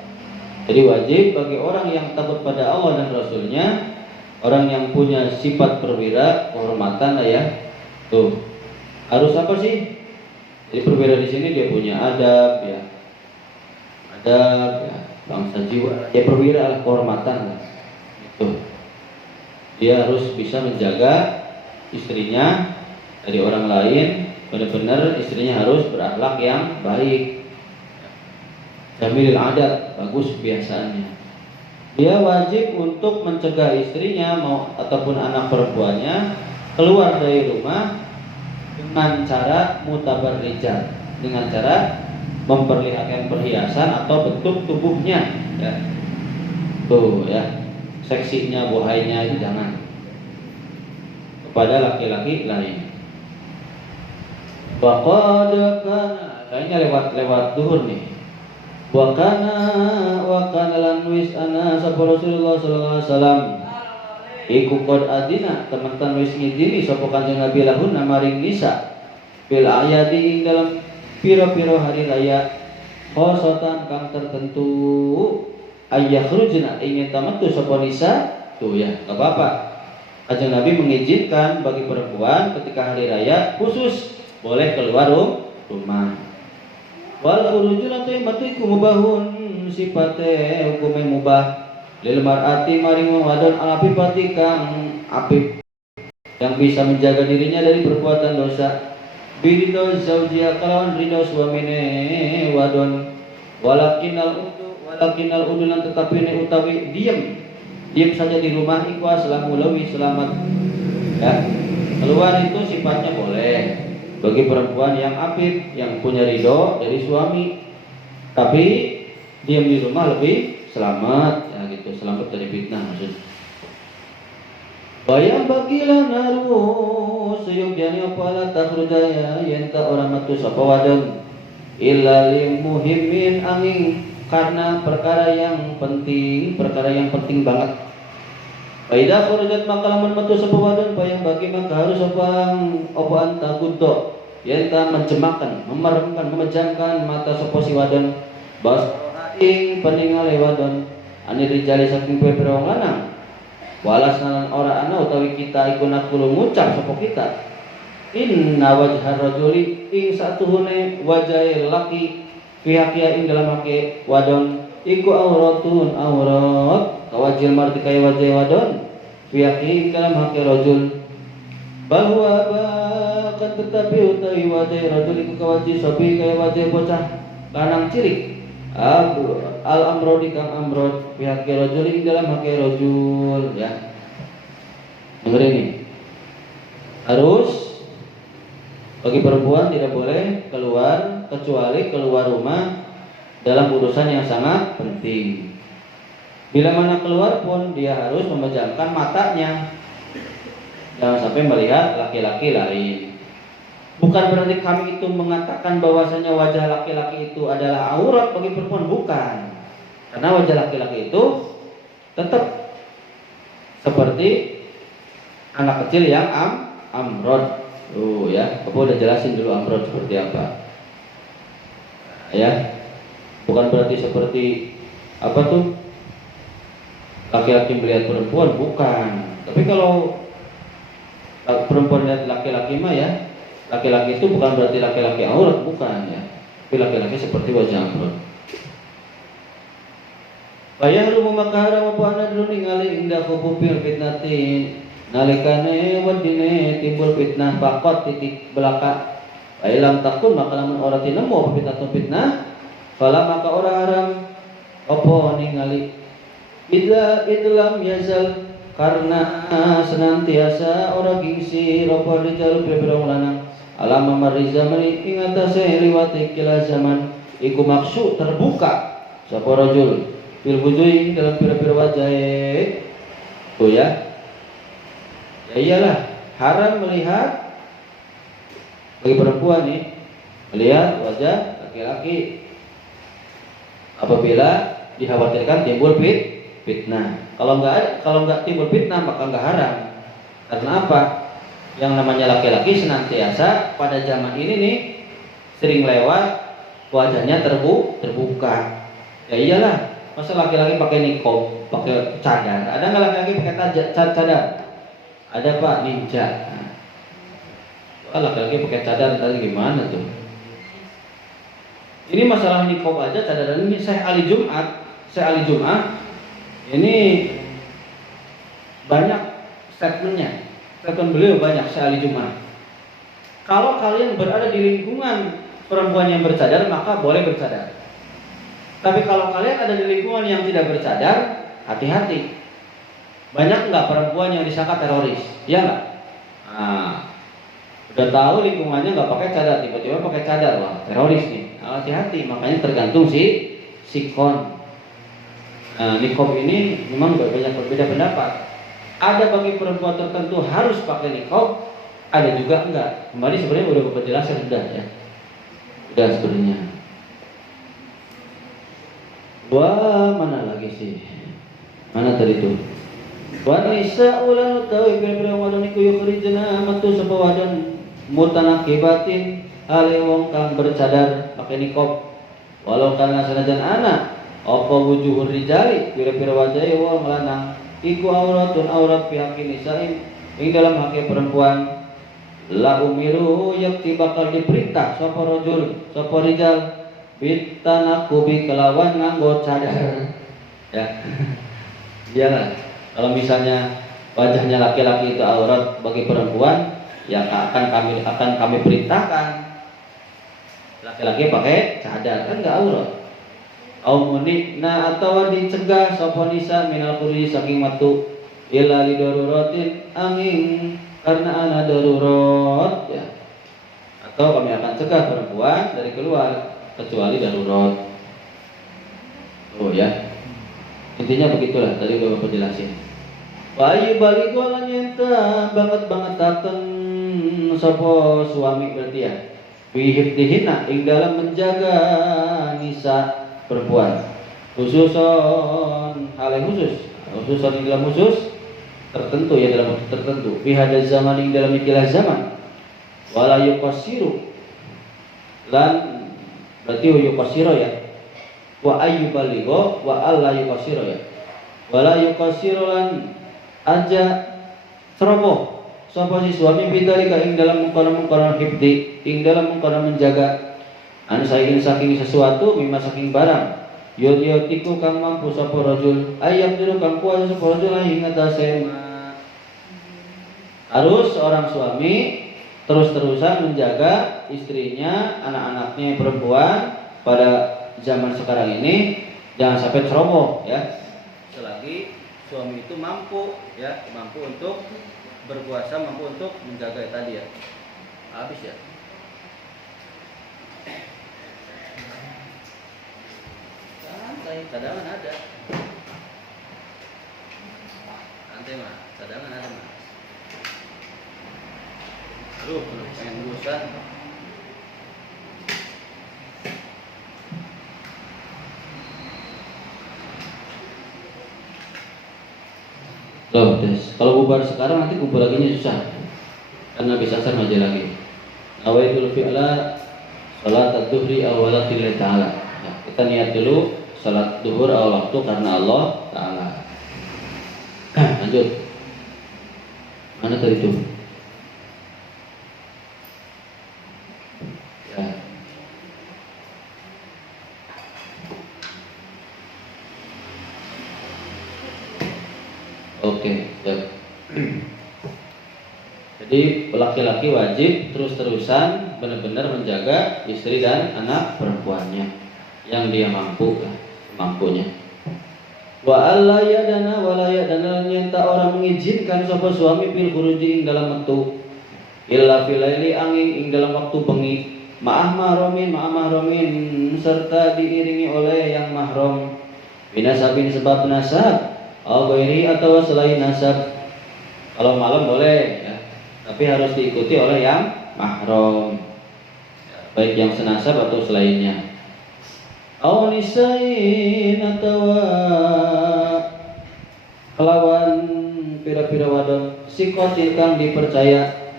Jadi wajib bagi orang yang takut pada Allah dan Rasulnya, orang yang punya sifat perwira, kehormatan lah ya. Tuh. Harus apa sih? Jadi perwira di sini dia punya adab ya. Adab ya, bangsa jiwa. Ya perwira lah, kehormatan lah. Itu. Dia harus bisa menjaga istrinya dari orang lain, benar-benar istrinya harus berakhlak yang baik. Jamilul adat, bagus kebiasaannya. Dia wajib untuk mencegah istrinya ataupun anak perempuannya keluar dari rumah dengan cara mutabarrijat, dengan cara memperlihatkan perhiasan atau bentuk tubuhnya ya. Tuh ya, seksinya, bohainya itu jangan kepada laki-laki lain. Waqad kana, kayaknya lewat duhur nih. Wa kana lan wis ana sapa Rasulullah sallallahu alaihi wasallam iku qad adina teman-teman wis ngidini sapa Kanjeng Nabi lahun maring nisa bil ayadi ing dalam pira-pira hari raya khosatan kang tertentu ayakhrujna ingin tamattu sapa nisa. Tuh ya, enggak apa-apa. Kanjeng Nabi mengizinkan bagi perempuan ketika hari raya khusus boleh keluar rumah. Wal khuruju lan matu iku mubahun sifate hukume mubah lil mar'ati maring wong wadon alafifati kang apik yang bisa menjaga dirinya dari perbuatan dosa biridho zaujia kalawan ridho suamine wadon walakinal udu lan tetapi ne utawi diam saja di rumah iku asalamu lawi selamat ya. Keluar itu sifatnya boleh bagi perempuan yang afif, yang punya ridho dari suami, tapi diam di rumah lebih selamat, ya gitu, selamat dari fitnah maksud. Bayang bagilah naru seyugjani apala takhrujaya yenta orang matu sapa wadon illa limuhimmin angin karena perkara yang penting banget. Faida khurujat maka lamun metu sapa wadon bayang bagi maka harus apa anta kunto yenta menjemahkan, memeremkan, memejamkan mata sapa si wadon bas ing peningale wadon ani rijali saking pira wong lanang walas nalan ora ana utawi kita iku nakulu ngucap sapa kita inna wajhar rajuli ing satuhune wajahe laki pihaknya ing dalam hake wadon iku auratun aurat kawajil marti kaya wajah wadon pihaknya dalam hake rajul bahwa bahkan tetapi utawi wajah rajul iku kawajih sapi kaya wajah bocah lanang cilik al amrodi kang amrod pihaknya rajul ing dalam hake rajul ya. Dengar ini, harus bagi perempuan tidak boleh keluar kecuali keluar rumah dalam urusan yang sangat penting. Bila mana keluar pun dia harus memejamkan matanya, jangan sampai melihat laki-laki lain. Bukan berarti kami itu mengatakan bahwasanya wajah laki-laki itu adalah aurat bagi perempuan, bukan. Karena wajah laki-laki itu tetap seperti anak kecil yang amrod. Ya, Bapak udah jelasin dulu amrod seperti apa. Ya, bukan berarti seperti apa tuh laki-laki melihat perempuan, bukan. Tapi kalau perempuan lihat laki-laki mah ya, laki-laki itu bukan berarti laki-laki aurat, bukan ya. Tapi laki-laki seperti wajah amrod. Bayar rumah makara apa anda dulu ningali indah kupupil fitnatin nalikane wadine timbul fitnah pakot titik belaka. Ailam takun maka lamun ora tinemu apa fitnah fala maka ora haram apa ningali idlam yazal karena senantiasa ora gingsi ropa dijalu pira-pira lanang alam mariza mari ing atase liwati kila zaman iku maksud terbuka sapa rajul bil wujuhi dalam pira-pira wajah. Oh ya. Ya iyalah, haram melihat bagi perempuan nih melihat wajah laki-laki apabila dikhawatirkan timbul fitnah. Kalau nggak timbul fitnah maka nggak haram. Karena apa? Yang namanya laki-laki senantiasa pada zaman ini nih sering lewat wajahnya terbuka. Ya iyalah, masa laki-laki pakai niqab, pakai cadar? Ada nggak laki-laki pakai cadar? Ada Pak, ninja. Laki-laki pakai cadar tadi gimana tuh? Ini masalah niqab aja cadar ini Syekh Ali Jum'ah ini banyak statementnya. Statement beliau banyak Syekh Ali Jum'ah. Kalau kalian berada di lingkungan perempuan yang bercadar maka boleh bercadar. Tapi kalau kalian ada di lingkungan yang tidak bercadar, hati-hati. Banyak nggak perempuan yang disangka teroris? Ya nggak? Nah, udah tahu lingkungannya nggak pakai cadar, tiba-tiba pakai cadar, wah teroris nih. Hati-hati, makanya tergantung si sikon. Nah, niqab ini memang banyak berbeda pendapat. Ada bagi perempuan tertentu harus pakai niqab, ada juga enggak. Kemarin sebenarnya udah beberapa jelasan sudah ya. Udah sebenarnya. Wah, mana lagi sih? Mana tadi tuh? Wa nisa ulan utawi pira-pira wadon iku yukhrijna matu sapa wadon mutanaqibatin ale wong kang bercadar pakai niqab walau kana sanajan anak apa wujuhur rijali pira-pira wajahe wong lanang iku auratun aurat pihak nisain ing dalam hak perempuan la umiru yakti bakal diperintah sapa rajul sapa rijal bitanaqubi kelawan nganggo cadar ya. Iyalah, kalau misalnya wajahnya laki-laki itu aurat bagi perempuan, ya akan kami perintahkan laki-laki pakai cadar, kan nggak aurat. Nah atau dicegah sapa nisa minal khurji saking matu illa lidoruratin angin karena ana darurat ya. Atau kami akan cegah perempuan dari keluar kecuali darurat. Oh ya. Intinya begitulah tadi Bapak jelasin. Wa ayyubaligu lan yenta banget-bangetaken sapa suami berarti ya. Bihifdihina ing dalam menjaga nisa perempuan. Khususon hal yang khususon ing dalam khusus tertentu ya dalam waktu tertentu. Fi hadzal zaman ing dalam ikilah zaman. Wala yuqassiru lan berarti yuqassiru ya. Wa ayyubaligo wa alla yuqassiru ya. Wala yuqassiru lan aja ceroboh sapa si suami bidalika ing dalam mengkono-mengkono hifdi ing dalam mengkono menjaga anu saking sesuatu mimma saking barang yotiku kang mampu sapa rajul ayam dulu kang kuasa sapa rajul ing atase harus seorang suami terus-terusan menjaga istrinya, anak-anaknya perempuan pada zaman sekarang ini jangan sampai ceroboh ya. Selagi suami itu mampu ya, mampu untuk berpuasa, mampu untuk menjaga tadi ya. Habis ya. Santai, cadangan ada. Santai mah, cadangan ada mah. Aduh, pengen lulusan. Loh, kalau bubar sekarang nanti kumpul lagi susah. Karena habis asar aja lagi. Nawaitul fi'la salat ad-duhri awala lillahi ta'ala. Ya, kita niat dulu salat duhur awal waktu karena Allah Ta'ala. Lanjut. Mana tadi itu? Ya. Oke, ya. Jadi laki-laki wajib terus-terusan benar-benar menjaga istri dan anak perempuannya yang dia mampunya. Wa alla yadana wa la yadana nyenta orang mengizinkan sapa suami bil khuruji ing dalam metu illa fil laili angin ing dalam waktu bengi ma'ah mahramin serta diiringi oleh yang mahram binasabin sebab nasab atau selain nasab. Kalau malam boleh ya, tapi harus diikuti oleh yang mahram, baik yang senasab atau selainnya. au nisain atawa kelawan pira-pira wadon sikotin kang dipercaya.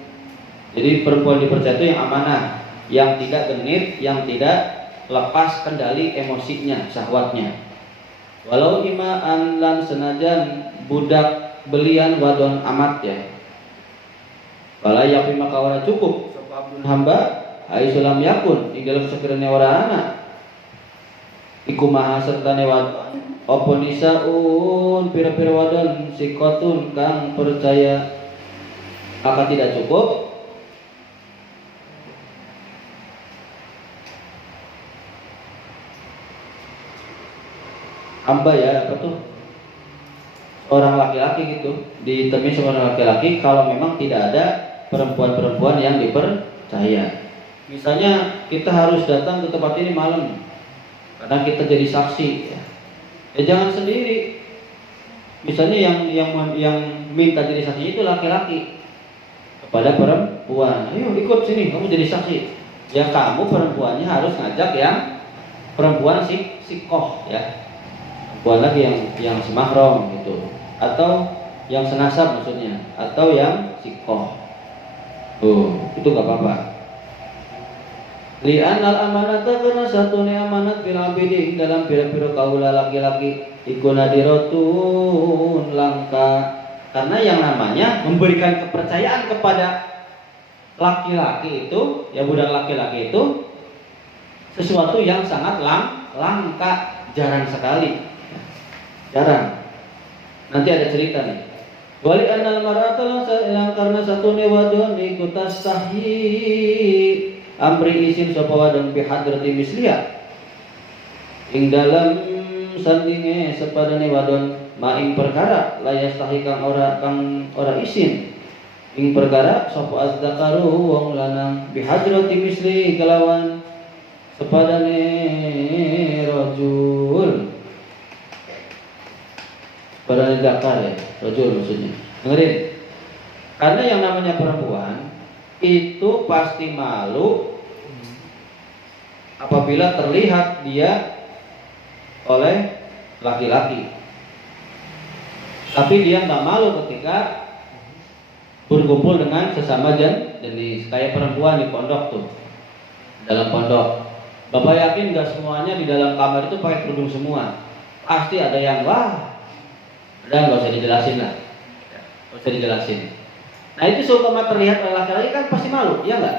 Jadi perempuan dipercaya itu yang amanah, yang tidak genit, yang tidak lepas kendali emosinya, syahwatnya. Walau imaan lan senajan budak belian wadon amat ya. Wala yafi maka ora cukup sapa abdun hamba ai sulam yakun ing dalam sekiranya warana iku maha sertane wadon apa nisaun pira-pira wadon sikotun kang percaya, maka tidak cukup hamba ya, apa tuh, orang laki-laki gitu, ditemui seorang laki-laki kalau memang tidak ada perempuan-perempuan yang dipercaya. Misalnya kita harus datang ke tempat ini malam karena kita jadi saksi ya. Jangan sendiri. Misalnya yang minta jadi saksi itu laki-laki kepada perempuan, ayo ikut sini kamu jadi saksi. Ya kamu perempuannya harus ngajak yang perempuan sikoh ya. Buat lagi yang semahram gitu, atau yang senasab maksudnya, atau yang sikoh. Itu gak apa-apa. Li'an al-amanata karena satu ni amanat fil abidi dalam pira-pira kaula laki-laki iku nadiratun langka. Karena yang namanya memberikan kepercayaan kepada laki-laki itu, ya budak laki-laki itu sesuatu yang sangat langka, jarang sekali. Jarang. Nanti ada cerita nih. Wali anal mar'ata yang karena satu wadon iku tastahi amri isim sapa wadon bi hadrati misliha. Ing dalam sandinge sepadane wadon maing perkara layastahi kang ora isin. Ing perkara sapa azzakaru wong lanang bi hadrati misli kelawan sepadane rajul. Pada zakar ya, rajul maksudnya. Dengerin. Karena yang namanya perempuan itu pasti malu apabila terlihat dia oleh laki-laki. Tapi dia nggak malu ketika berkumpul dengan sesama jenis. Kayak perempuan di pondok tuh, dalam pondok. Bapak yakin nggak semuanya di dalam kamar itu pakai kerudung semua? Pasti ada yang wah. Udah nggak usah dijelasin lah, nggak usah dijelasin. Nah itu seumpama terlihat oleh laki-laki kan pasti malu, ya nggak?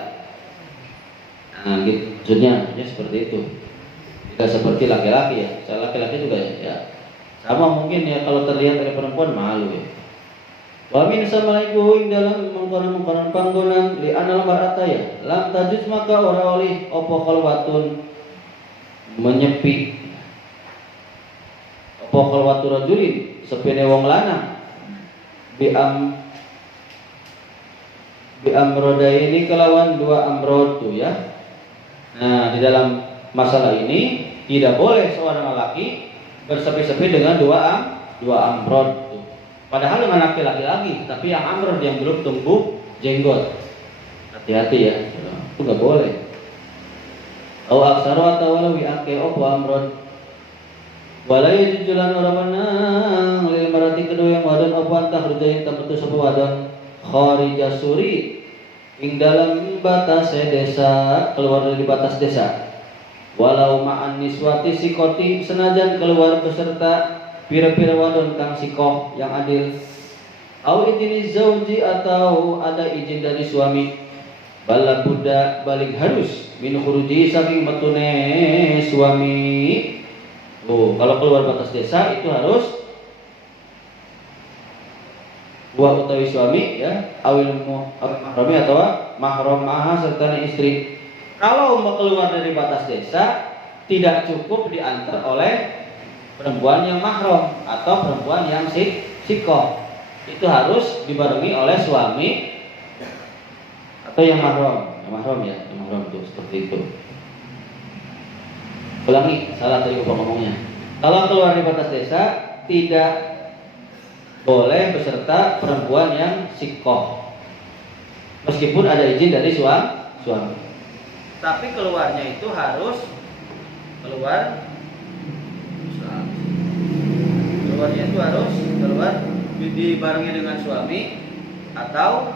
Nah gitu, maksudnya seperti itu. Tidak seperti laki-laki ya, saya laki-laki juga ya sama mungkin ya kalau terlihat oleh perempuan malu ya. Wa min samaiku ing dalam mengkonon panggonan li anal mar'ata ya, lam tajuz maka ora oleh apa kalwatun menyepi apa kalwatu rajulin sepene wong lanang bi amroda ini kelawan dua amrod tuh ya. Nah di dalam masalah ini tidak boleh seorang lelaki bersepi-sepi dengan dua amrod tuh. Padahal dengan laki-laki tapi yang amrod yang belum tumbuh jenggot, hati-hati ya, itu nggak boleh. Au aksara atau walau wiake opo amrod walai jujulan orang menang lil marati kedua yang wadon opo antah rujain tembetu sapa wadon kharija suri ing dalam batas desa, keluar dari batas desa. Walau ma'an niswati sikoti senajan keluar beserta pira-pira wadon kang sikoh yang adil. Au idini zauji atau ada izin dari suami. Bala buddha balik harus min khuruji saking metune suami. Kalau keluar batas desa itu harus dua utawi suami ya, awil mahrami atau mahram maha serta istri. Kalau mau keluar dari batas desa tidak cukup diantar oleh perempuan yang mahram atau perempuan yang sikoh. Itu harus dibarengi oleh suami atau yang mahram. Yang mahram itu seperti itu. Ulangi, salah tadi Bapak ngomongnya. Kalau keluar dari batas desa tidak boleh beserta perempuan yang sikoh, meskipun ada izin dari suami. Tapi keluarnya itu harus keluar Keluarnya itu harus keluar dibarengi dengan suami atau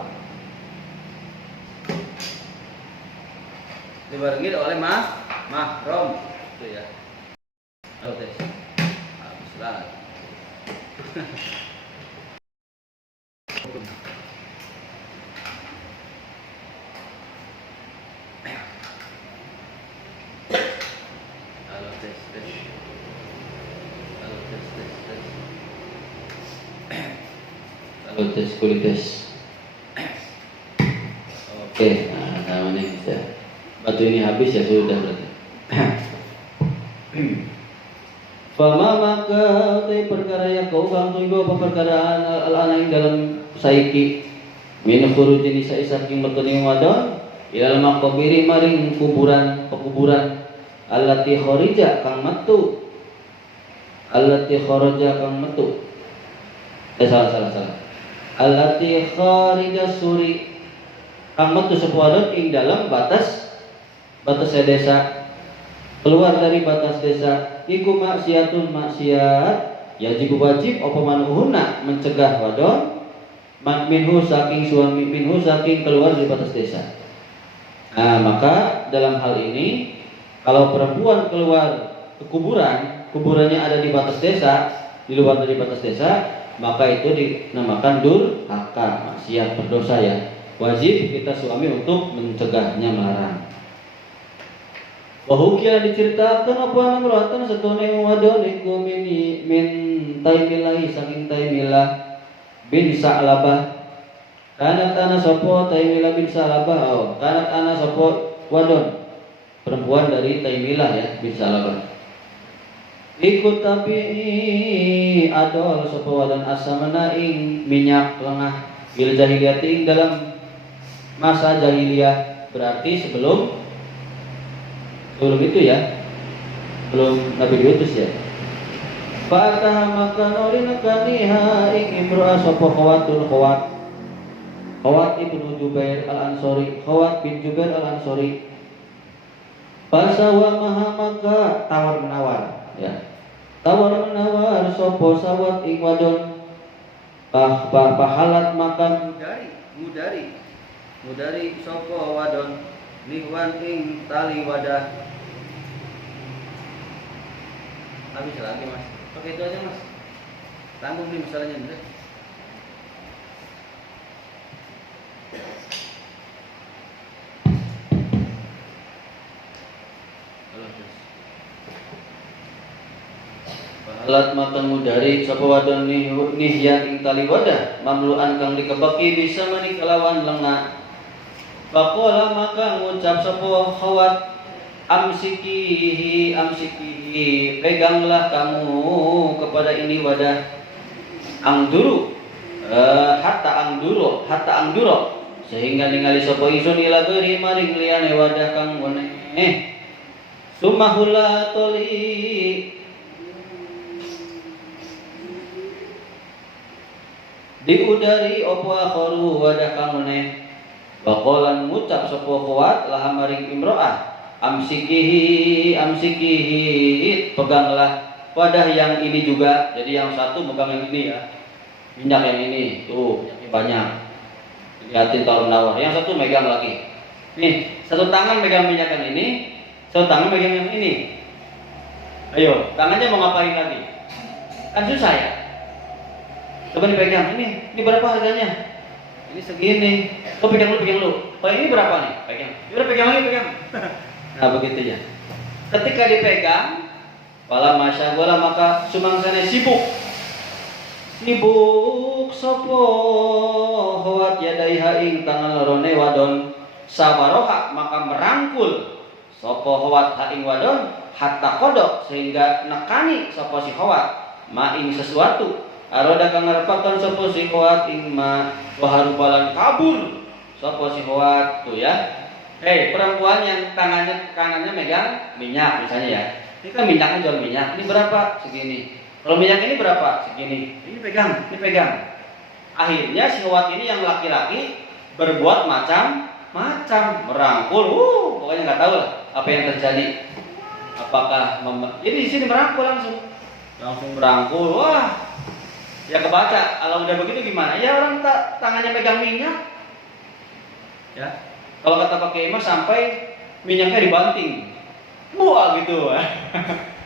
dibarengi oleh mahram itu ya. Oke. Habislah. Halo tes. Halo tes kulit tes. Oke, nah namanya kita. Batu ini habis ya sudah berarti. Fama maka utai perkara yang kau bantu apa perkaraan al-ana yang dalam saiki min khurujin nisa saking metune wadon ilal maqabiri maring pekuburan allati kharija kang metu salah allati kharija suri kang metu sepuadon ing dalam batas desa, keluar dari batas desa iku maksiat wajib apa manuhuna mencegah wadon minhu saking suami minhu saking keluar dari batas desa. Nah, maka dalam hal ini kalau perempuan keluar ke kuburannya ada di batas desa, di luar dari batas desa, maka itu dinamakan durhaka, maksiat, berdosa ya. Wajib kita suami untuk mencegahnya, melarang. Wahukia diceritakan apa namratan setune wadon iku min taimilahi saking taimilah bin Sa'labah. Kanat ana sapa taimilah bin Sa'labah. Kanat ana sapa wadon perempuan dari taimilah ya bin Sa'labah. Ikut tapi adol sapa wadon asamana ing minyak lengah bil jahiliyah ing dalam masa jahiliyah, berarti sebelum itu ya, belum Nabi diutus ya. Fa'ataha maka nolina kaniha ing imro'a sopo khawat ibnu Jubair al-Ansori, Khawat bin Jubair al-Ansori. Pasawa maha maka tawar menawar ya. Tawar menawar sopo sawat ing wadon pahalat makan mudari sopo wadon lihwan ing tali wadah. Habis lagi mas, oke itu aja mas, tanggung nih masalahnya bener. Pahalat makan mudari sapa wadon nihyan ing tali wadah mamluan kang dikebaki bisa mani kelawan lengah. Faqala maka ngucap sapa khawat amsikihi peganglah kamu kepada ini wadah angduru hatta angduro sehingga ningali sapa isun ila geri maring liyane wadah kang weneh sumahula toli diudari opo akharu wadah kang weneh baqalan ngucap sapa kuat laha maring imro'ah amsikihi peganglah wadah yang ini juga. Jadi yang satu pegang yang ini ya, minyak yang ini tuh banyak, lihatin tawar menawar. Yang satu megang lagi nih, satu tangan megang minyak yang ini, satu tangan megang yang ini. Ayo tangannya mau ngapain lagi, kan susah ya. Coba dipegang, ini berapa harganya, ini segini, kau pegang lu, oh ini berapa nih, pegang, udah pegang lagi pegang. Nah begitu ya. Ketika dipegang, wala masyaghala maka sumangsane sibuk sopo khawat yadaiha ing tangan lorone wadon sabaroha maka merangkul sopo khawat ha ing wadon hatta kodok sehingga nekani sopo si khawat ma ing sesuatu aroda kang ngarepaken sopo si khawat ing ma waharubalan kabur sopo si khawat tuh ya. Perempuan yang tangannya kanannya megang minyak misalnya ya. Ini kan minyaknya jual minyak. Ini berapa? Segini. Kalau minyak ini berapa? Segini. Ini pegang. Akhirnya si khawat ini yang laki-laki berbuat macam-macam, merangkul. Pokoknya nggak tahu lah apa yang terjadi. Apakah jadi di sini merangkul langsung. langsung berangkul. Wah, ya kebaca. Kalau udah begitu gimana? Ya orang tangannya pegang minyak. Ya, kalau kata Pak Kiai mah sampai minyaknya dibanting. Wah gitu.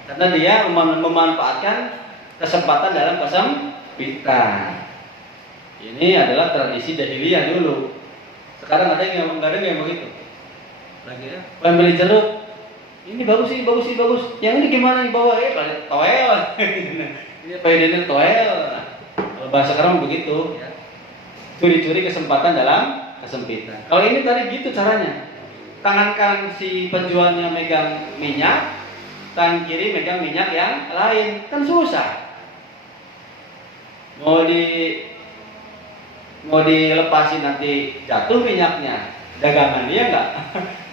Karena dia memanfaatkan kesempatan dalam kesempitan. Ini adalah tradisi jahiliyah dulu. Sekarang ada yang begitu. Lagi ya, pengen beli jeruk. Ini bagus sih, bagus sih, bagus. Yang ini gimana dibawa? Paling toel. Ini pengen toel. Kalau bahasa sekarang begitu. Ya. Curi-curi kesempatan dalam kesempitan. Kalau ini tadi gitu caranya. Tangan kanan si penjualnya megang minyak, tangan kiri megang minyak yang lain, kan susah. Mau dilepasin nanti jatuh minyaknya, dagangan dia enggak.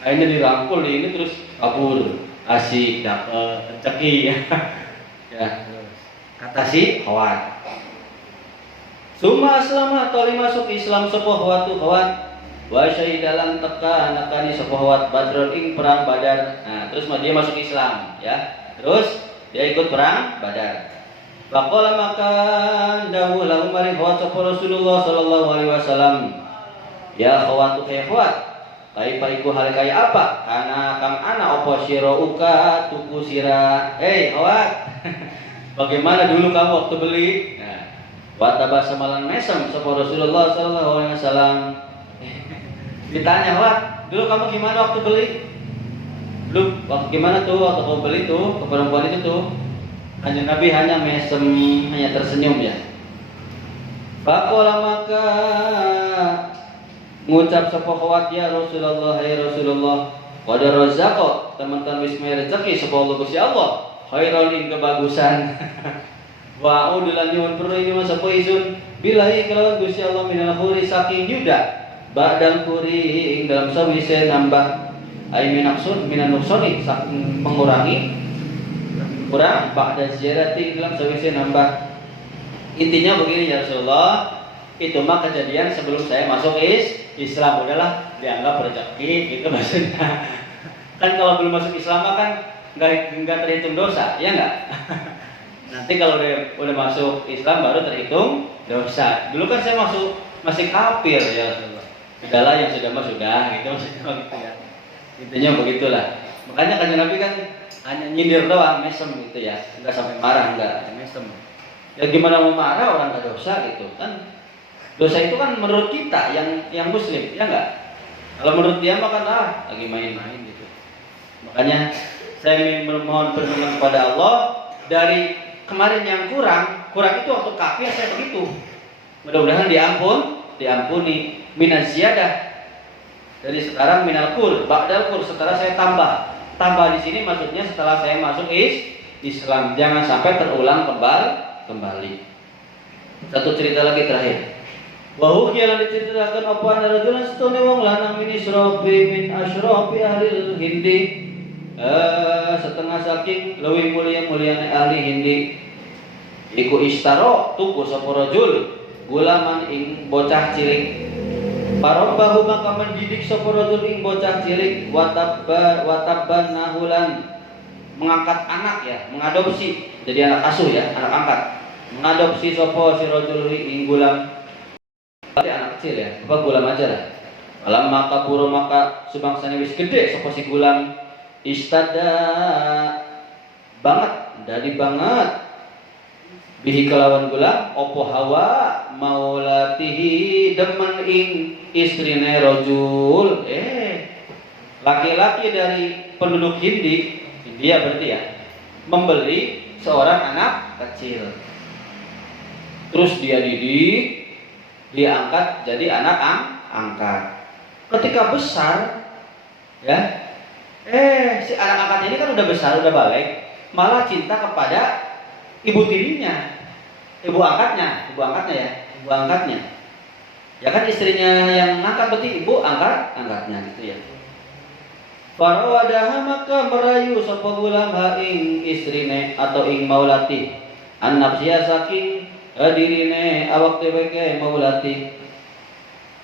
Akhirnya dirangkul di ini terus kabur, asik dapat rezeki. Ya, kata si Khawat. Suma aslama atau masuk Islam sebuah waktu Khawat. Wa syahidalan teka nakani sebuah Badrun ing perang Badar. Nah, terus dia masuk Islam, ya. Terus dia ikut perang Badar. Faqala maka dawu lahu mari Khawat Rasulullah sallallahu alaihi wasallam. Ya Khawat tu Khawat. Kaifa iku hal kaya apa? Karena kang ana opo sira uka tuku sira. Khawat. Bagaimana dulu kamu waktu beli? Nah, wa tabasamalan mesem sapa Rasulullah sallallahu alaihi wasallam. Ditanya, Wah, dulu kamu gimana waktu beli? Dulu waktu gimana tuh waktu kamu beli tuh ke perempuan itu tuh? Hanya Nabi hanya mesem, hanya tersenyum ya. Faqala maka ngucap sapa Khawat ya Rasulullah, ya Rasulullah, qad razaqo teman-teman wis rezeki sapa Allah Gusti Allah, khairon ing kebagusan. Wa udulan nyuwun perlu ini masa poizun billahi kelawan Gusti Allah minal khuri saking yuda. Ba'dal kuri dalam sawise nambah ay minan nuksoni mengurangi kurang ba'da ziyarati dalam sawise nambah. Intinya begini ya Rasulullah, itu mah kejadian sebelum saya masuk Islam. Udahlah dianggap rezeki gitu maksudnya. Kan kalau belum masuk Islam kan enggak terhitung dosa, ya enggak? Nanti kalau udah masuk Islam baru terhitung dosa. Dulu kan saya masih kafir ya Rasulullah. Sudahlah yang sudah mah sudah gitu maksudnya gitu ya. Intinya begitulah. Makanya kan Nabi kan hanya nyindir doang, mesem gitu ya. Enggak sampai marah, enggak mesem. Ya gimana mau marah orang enggak dosa gitu kan. Dosa itu kan menurut kita yang muslim, ya enggak? Kalau menurut dia mah kan lagi main-main gitu. Makanya saya ingin memohon perlindungan kepada Allah dari kemarin yang kurang itu waktu kafir saya begitu. Mudah-mudahan diampuni. Minas ziyadah. Dari sekarang minal kul, ba'dal kul, setelah saya tambah di sini maksudnya setelah saya masuk Islam. Jangan sampai terulang kembali. Satu cerita lagi terakhir. Wa hukiya diceritakan apa ana rajulan setune wong lanang min israfi min asyrafi ahli Hindi. Setengah saking leuwih mulia-muliane ahli Hindi. Iku istaro tuku sapa rajul gulaman ing bocah cilik. Parabbahu maka mendidik sapa rajul ing bocah cilik watabban nahulan, mengangkat anak ya, mengadopsi jadi anak asuh ya, anak angkat. Mengadopsi sapa si rajul ing gulam. Berarti anak kecil ya, apa gulam aja lah. Alam maka puro maka subangsane wis gede sapa si gulam istada banget, dari banget bihi kelawan gulam opo hawa maulatihi demen ing istrine rojul. Laki-laki dari penduduk India berarti ya, membeli seorang anak kecil, terus dia didik, dia angkat jadi anak angkat. Ketika besar ya, si anak angkatnya ini kan udah besar, udah balik, malah cinta kepada ibu tirinya, ibu angkatnya ya. Ya kan istrinya yang ngangkat berarti ibu angkatnya gitu ya. Farawadaha maka merayu sapa gulam ha ing istrine atau ing maulati annafsiya saking dirine awak dheweke maulati.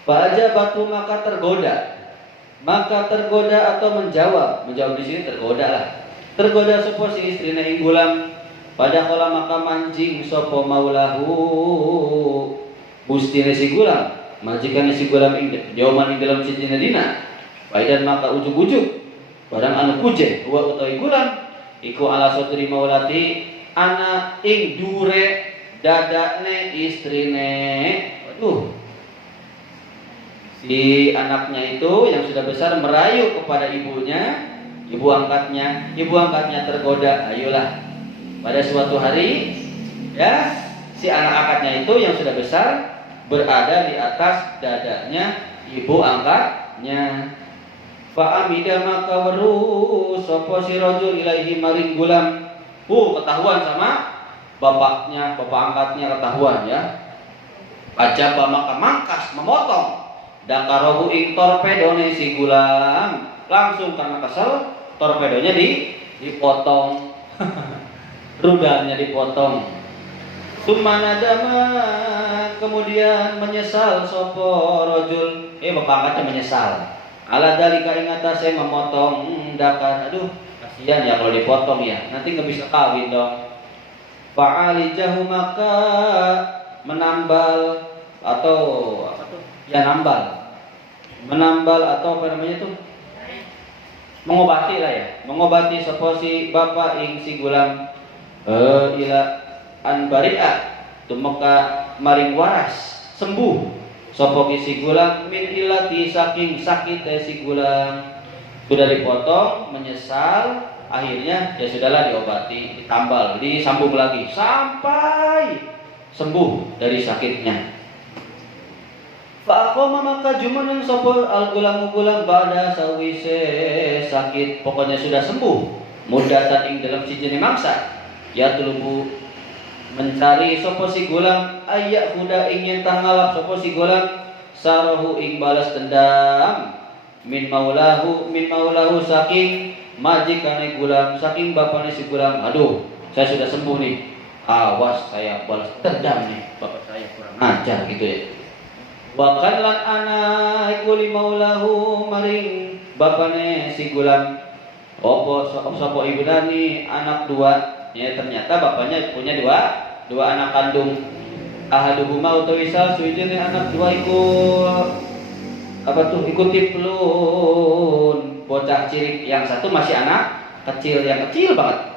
Fa'ajabatu maka tergoda atau menjawab di sini tergoda lah. Tergoda sapa si istrine ing gulam Pada kala maka mancing sopo maulahu gustine si gulam, majikan si gulam ing dioman ing dalam sijina dina. Paidan maka ujug-ujug barang anu kuje wa utawi gulam iku ala sotri maulati ana ing dure dadane istrine. Waduh, si anaknya itu yang sudah besar merayu kepada ibunya, ibu angkatnya tergoda. Ayolah, pada suatu hari ya si anak angkatnya itu yang sudah besar berada di atas dadanya ibu angkatnya. Fa amida maka weru sapa si rajul ilaihi maring gulam. Ketahuan sama bapaknya, bapak angkatnya ketahuan ya. Ajaba maka mangkas memotong dakarohu ing torpedone si gulam. Langsung karena kesel torpedonya dipotong. Rudalnya dipotong. Sumanadama kemudian menyesal sopo rojul. Bapak angkatnya menyesal. Ala dalika ing atase memotong dakar. Aduh, kasihan ya kalau dipotong ya. Nanti nggak bisa kawin dong. Fa'alijahu maka menambal atau apa tuh? Ya nambal. Menambal atau apa namanya tuh? Mengobati lah ya. Mengobati sopo si bapak ing si gulam ila anbari'a tumeka maring waras sembuh sapa si gulam min ilati saking sakite si gulam. Sudah dipotong, menyesal, akhirnya ya sudahlah diobati, ditambal, disambung lagi sampai sembuh dari sakitnya. Faqoma maka jumanan sapa al-gulam ba'da sawise sakit pokoknya sudah sembuh mudatan ing dalam sijine mangsa. Ya tulubu mencari sopo si gulam ayak kuda ingin tangalap sopo si gulam sarahu ing balas dendam min maulahu saking majikane gulam, saking bapaknya si gulam. Aduh, saya sudah sembuh nih, awas saya balas dendam nih, bapak saya kurang ajar gitu ya. Wakan lan anak kuli maulahu maring bapaknya si gulam opo sopo ibu dani anak dua. Ya ternyata bapaknya punya dua anak kandung. Ahaduhuma utawi sasuwijine anak dua ikut tiplun bocah cilik, yang satu masih anak kecil yang kecil banget.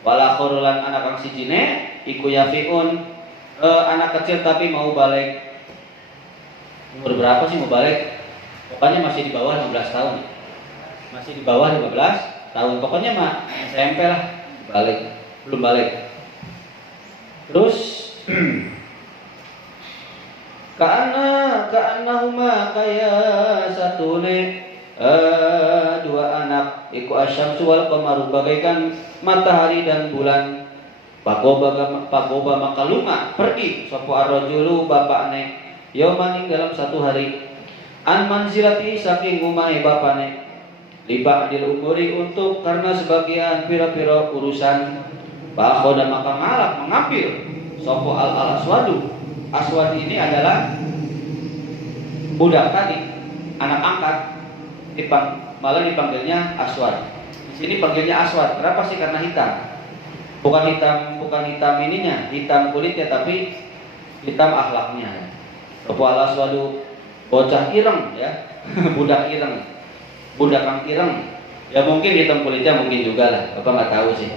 Wala khorulan anak kang sijine iku yafiun anak kecil tapi mau balik. Umur berapa sih mau balik? Pokoknya masih di bawah 15 tahun. Masih di bawah 15 tahun. Pokoknya mah SMP lah balik. Belum balik. Terus Ka'annahuma kaya satune dua anak iku asyamsu wal qamaru bagaikan matahari dan bulan. Pagoba maka luma pergi sapa ar-rajulu bapakne yauman dalam satu hari an manzilati saking umahe bapakne liba adil umuri untuk karena sebagian pira-pira urusan. Pakhoda maka ngalap mengambil sopo al-aswadu. Aswad ini adalah budak tadi, anak angkat, malah dipanggilnya aswad. Di sini panggilnya aswad. Kenapa sih? Karena hitam. Bukan hitam ininya, hitam kulitnya, tapi hitam akhlaknya. Sopo al-aswadu bocah ireng ya, budak ireng, budak kang ireng. Ya mungkin hitam kulitnya mungkin juga lah, Bapak nggak tahu sih.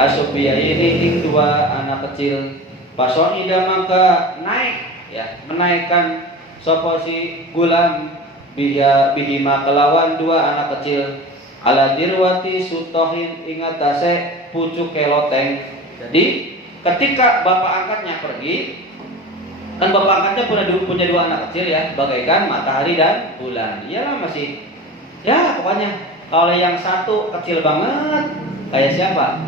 Asubiyah ini dua anak kecil. Pasonida maka naik ya, menaikkan sopo si gulam bihima kelawan dua anak kecil ala dirwati sutohin ingatase pucuk keloteng. Jadi ketika bapak angkatnya pergi, kan bapak angkatnya punya dua anak kecil ya, bagaikan matahari dan bulan. Iyalah masih ya pokoknya kalau yang satu kecil banget kayak siapa?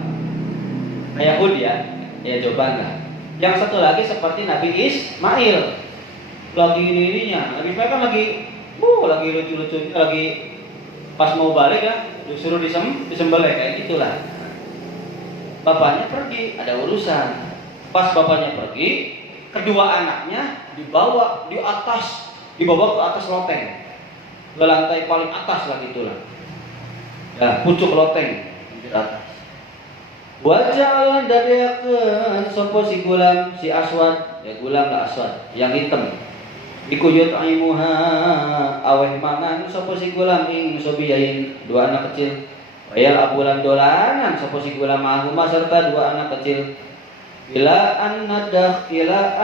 Kayak Hud ya jawaban lah. Yang satu lagi seperti Nabi Ismail, lagi ininya. Nabi Ismail kan lagi lucu-lucunya, lagi pas mau balik ya, disuruh disembelih kayak gitulah. Bapaknya pergi, ada urusan. Pas bapaknya pergi, kedua anaknya dibawa ke atas loteng, ke lantai paling atas lah gitulah. Ya, pucuk loteng di atas. Wajah dadakan sopo si gulam si aswad, ya gulam lah aswad yang hitam. Iku yut'imuha aweh mangan sopo si gulam ing sobiyain dua anak kecil. Wayal abulan dolanan sopo si gulam mahuma serta dua anak kecil. Ila an nadakhala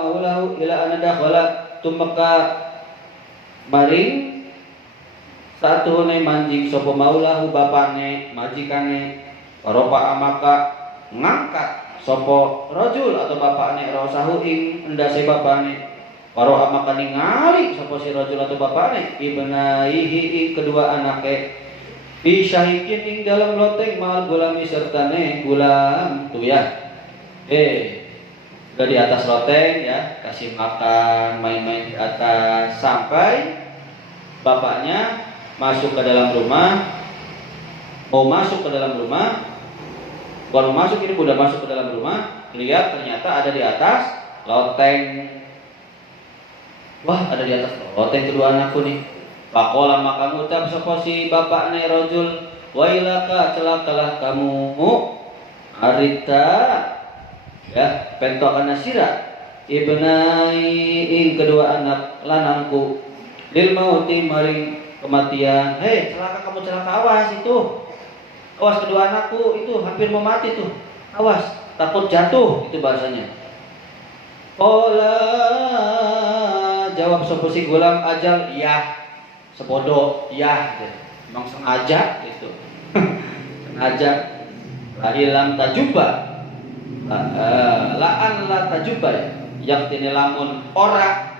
maulahu ila an nadakhala tumeka maring satu ne manjing sopo maulahu bapane majikane paropa amaka ngangkat sopo rojul atau bapane rosahu ing endase bapane paro amaka ningali sopo si rojul atau bapane ibnaihi ing kedua anake fi syahikin ing dalam loteng mal gulami sertane gulam tuh ya udah di atas loteng ya kasih makan main-main di atas sampai bapaknya masuk ke dalam rumah, mau masuk ke dalam rumah, baru masuk ini udah masuk ke dalam rumah, lihat ternyata ada di atas loteng. Wah, ada di atas loteng kedua anakku nih. Pakola maka ngucap sapa si bapakne rojul, wailaka celakalah kamu arita ya pentokan sira ibnai ing kedua anak lanangku lil mauti maring kematian. Hei, kamu celaka, awas itu. Awas kedua anakku itu hampir mau mati tuh. Awas, takut jatuh itu bahasanya. Qala jawab sapa si gulam ajal, iya. Sebodoh, iya. Memang sengaja gitu. Sengaja. La ilam tajuba. La tajuba ya. Yaktine lamun ora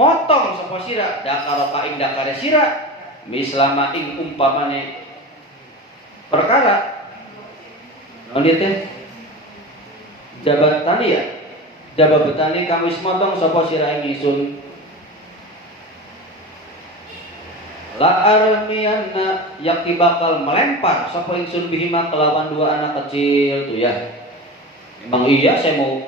motong sapa sira dakaro ing dakare sira mislama ing umpamane perkara naon teh jabatani ya jabatani kang wis motong sapa sira ing ingsun la armianna yakti bakal melempar sapa ingsun bihima kelawan dua anak kecil tuh ya memang iya saya mau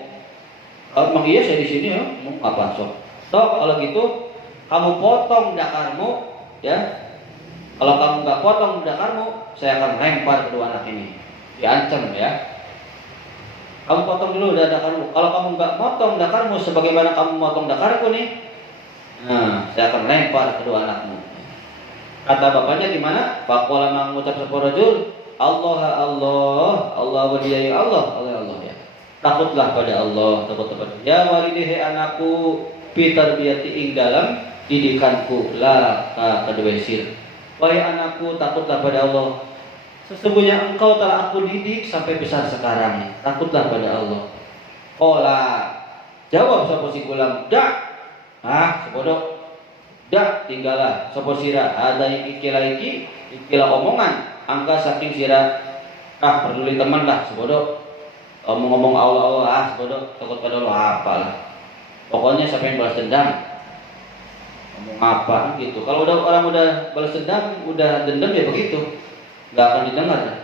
memang iya saya di sini ya mau apa sok. So, kalau gitu kamu potong dakarmu ya. Kalau kamu nggak potong dakarmu, saya akan lempar kedua anak ini. Diancam ya. Kamu potong dulu dakarmu. Kalau kamu nggak potong dakarmu sebagaimana kamu potong dakarku nih, nah, saya akan lempar kedua anakmu. Kata bapaknya gimana? Faqala mengucap saporajul, Allah wadiyai Allah ya. Takutlah pada Allah, takut pada ya walidehe anakku Peter biati ing dalam didikanku la kedua sir. Wahai anakku takutlah pada Allah. Sesungguhnya engkau telah aku didik sampai besar sekarang. Takutlah pada Allah. Ola jawab sapa si gulam. Dak. Sebodoh. Dak tinggallah sapa sira ada ikilah omongan angka saking sira peduli teman lah sebodoh. Ngomong Allah sebodoh takut pada Allah apalah. Pokoknya siapa yang balas dendam ngomong apa gitu. Kalau orang udah balas dendam, udah dendam ya begitu, nggak akan didengar.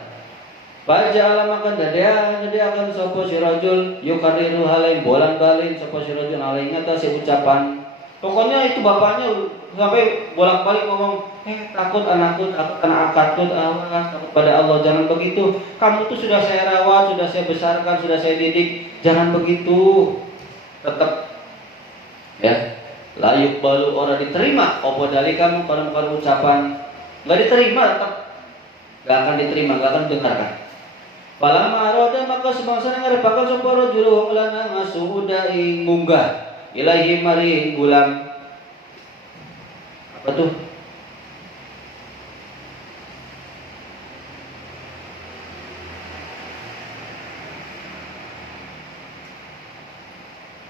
Baca alamakan dada akan sopo si rajul yukadiru halain bolan balin sopo si rajul halain atas ucapan. Pokoknya itu bapaknya sampai bolak balik ngomong, takut anakku, takut anak angkatku, awas takut pada Allah, jangan begitu. Kamu tuh sudah saya rawat, sudah saya besarkan, sudah saya didik, jangan begitu. Tetap ya layuk balu orang diterima opo dari kamu kalau ucapan nggak diterima tetap nggak akan diterima, nggak akan didengarkan. Falamma roda maka semangsa ngarep bakal sapa rajul wong lanang ngasuda ing munggah ilahi mari gulam apa tuh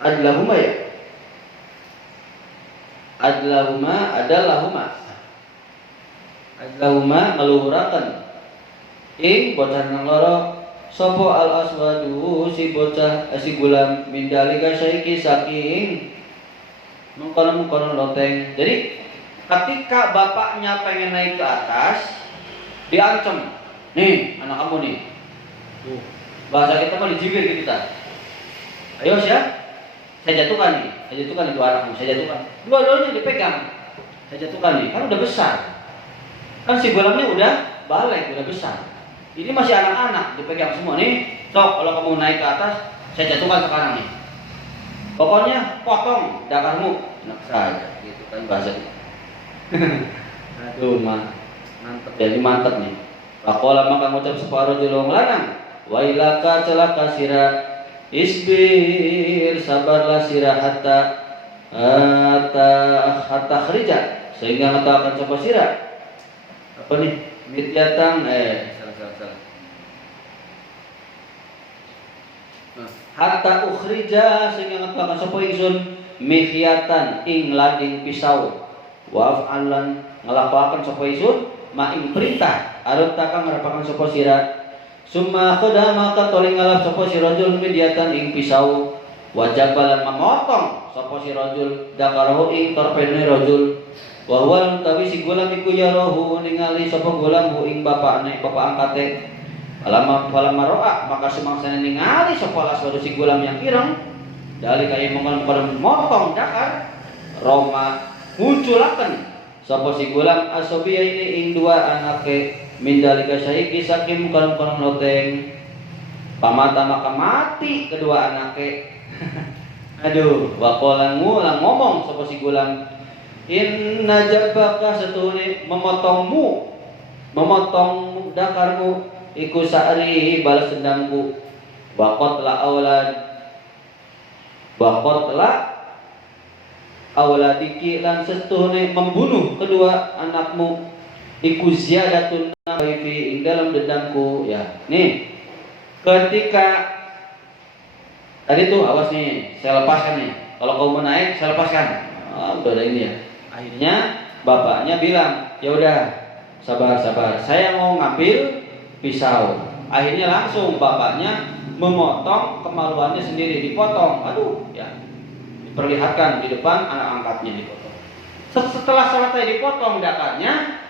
adlahuma ya adlahuma ngeluhuraken ing bocah nang loro sapa al aswadu si bocah si gulam mindalika saiki saking mengkono loteng. Jadi ketika bapaknya pengen naik ke atas diancam, nih anak kamu nih tuh bahasa kita mah dijibir kita, ayo saya jatuhkan itu anakmu, saya jatuhkan. Dua-duanya dipegang, saya jatuhkan nih, kan udah besar. Kan si gulamnya udah balik, udah besar. Ini masih anak-anak, dipegang semua nih. Sok, kalau kamu naik ke atas, saya jatuhkan sekarang nih. Pokoknya potong dakarmu, enak saja, gitu kan bahasanya. Aduh, mantap. Jadi mantap nih. Pakola maka ngucap separuh julung lanang. Wailaka celaka sira isbir sabarlah sira hatta khrija sehingga engkau akan coba sira. Apa nih? Mityatang salah. Hatta ukhrija sehingga engkau akan coba ingsun mihyatan ing lading pisau. Wa af'alan ngelakuaken sapa ingsun ma ing perintah arep takang ngarepaken sapa sira. Summa khoda maka toli ngalap sapa si rajul midyatan ing pisau. Wajab lan memotong sapa si rajul dakarahu ing torpene rajul. Wa huwa tawi si gulam iku yarahu ningali sapa gulam ing bapakne bapak angkate. Falamma ro'a maka semangsane ningali sapa laswadu si gulam yang ireng dari kaya motong dakar Roma munculaken sapa si gulam asobiya ini ing dua anake mindalika saiki saking karon-karon loteng pamata maka mati kedua anake. Aduh, wakolan ngulang ngomong sapa si gulam inna jabaka setune memotong dakarmu iku sa'ri balas dendamku waqatla auladiki lan setuhune membunuh kedua anakmu iku ziyadatun fi ing dalam dendamku ya. Nih ketika tadi tuh awas nih saya lepaskan nih kalau kau mau naik saya lepaskan. Udah ini ya. Akhirnya bapaknya bilang ya udah sabar saya mau ngambil pisau. Akhirnya langsung bapaknya memotong kemaluannya sendiri dipotong. Aduh ya diperlihatkan di depan anak angkatnya dipotong. Setelah selesai dipotong dakarnya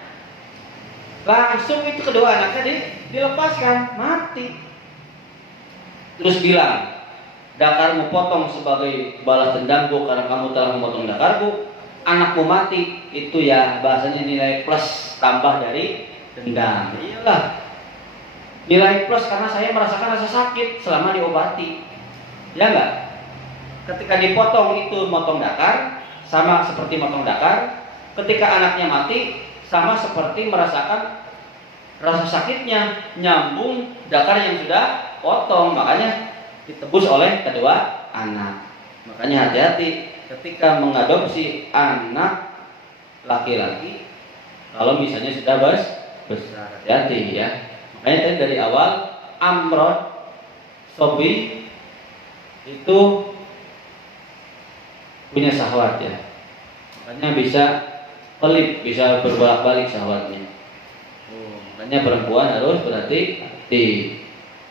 langsung itu kedua anaknya dilepaskan mati. Terus bilang dakarmu potong sebagai balas dendamku karena kamu telah memotong dakarku. Anakmu mati itu ya bahasanya nilai plus tambah dari dendam. Iyalah nilai plus karena saya merasakan rasa sakit selama diobati. Ya enggak? Ketika dipotong itu motong dakar sama seperti motong dakar. Ketika anaknya mati sama seperti merasakan rasa sakitnya nyambung dakar yang sudah potong. Makanya ditebus oleh kedua anak. Makanya hati-hati ketika mengadopsi anak laki-laki kalau misalnya sudah besar, hati-hati ya. Makanya tadi dari awal Amron Sobi itu punya syahwat ya. Makanya bisa pelip, bisa berbolak-balik syahwatnya. Makanya perempuan harus berhati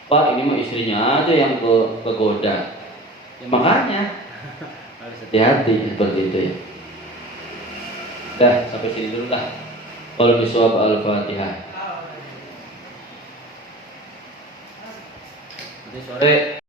Pak ini mah istrinya aja yang kegoda. Ya makanya harus hati-hati seperti itu ya. Dah sampai sini dulu lah. Qul bisawab al-Fatihah. Nanti sore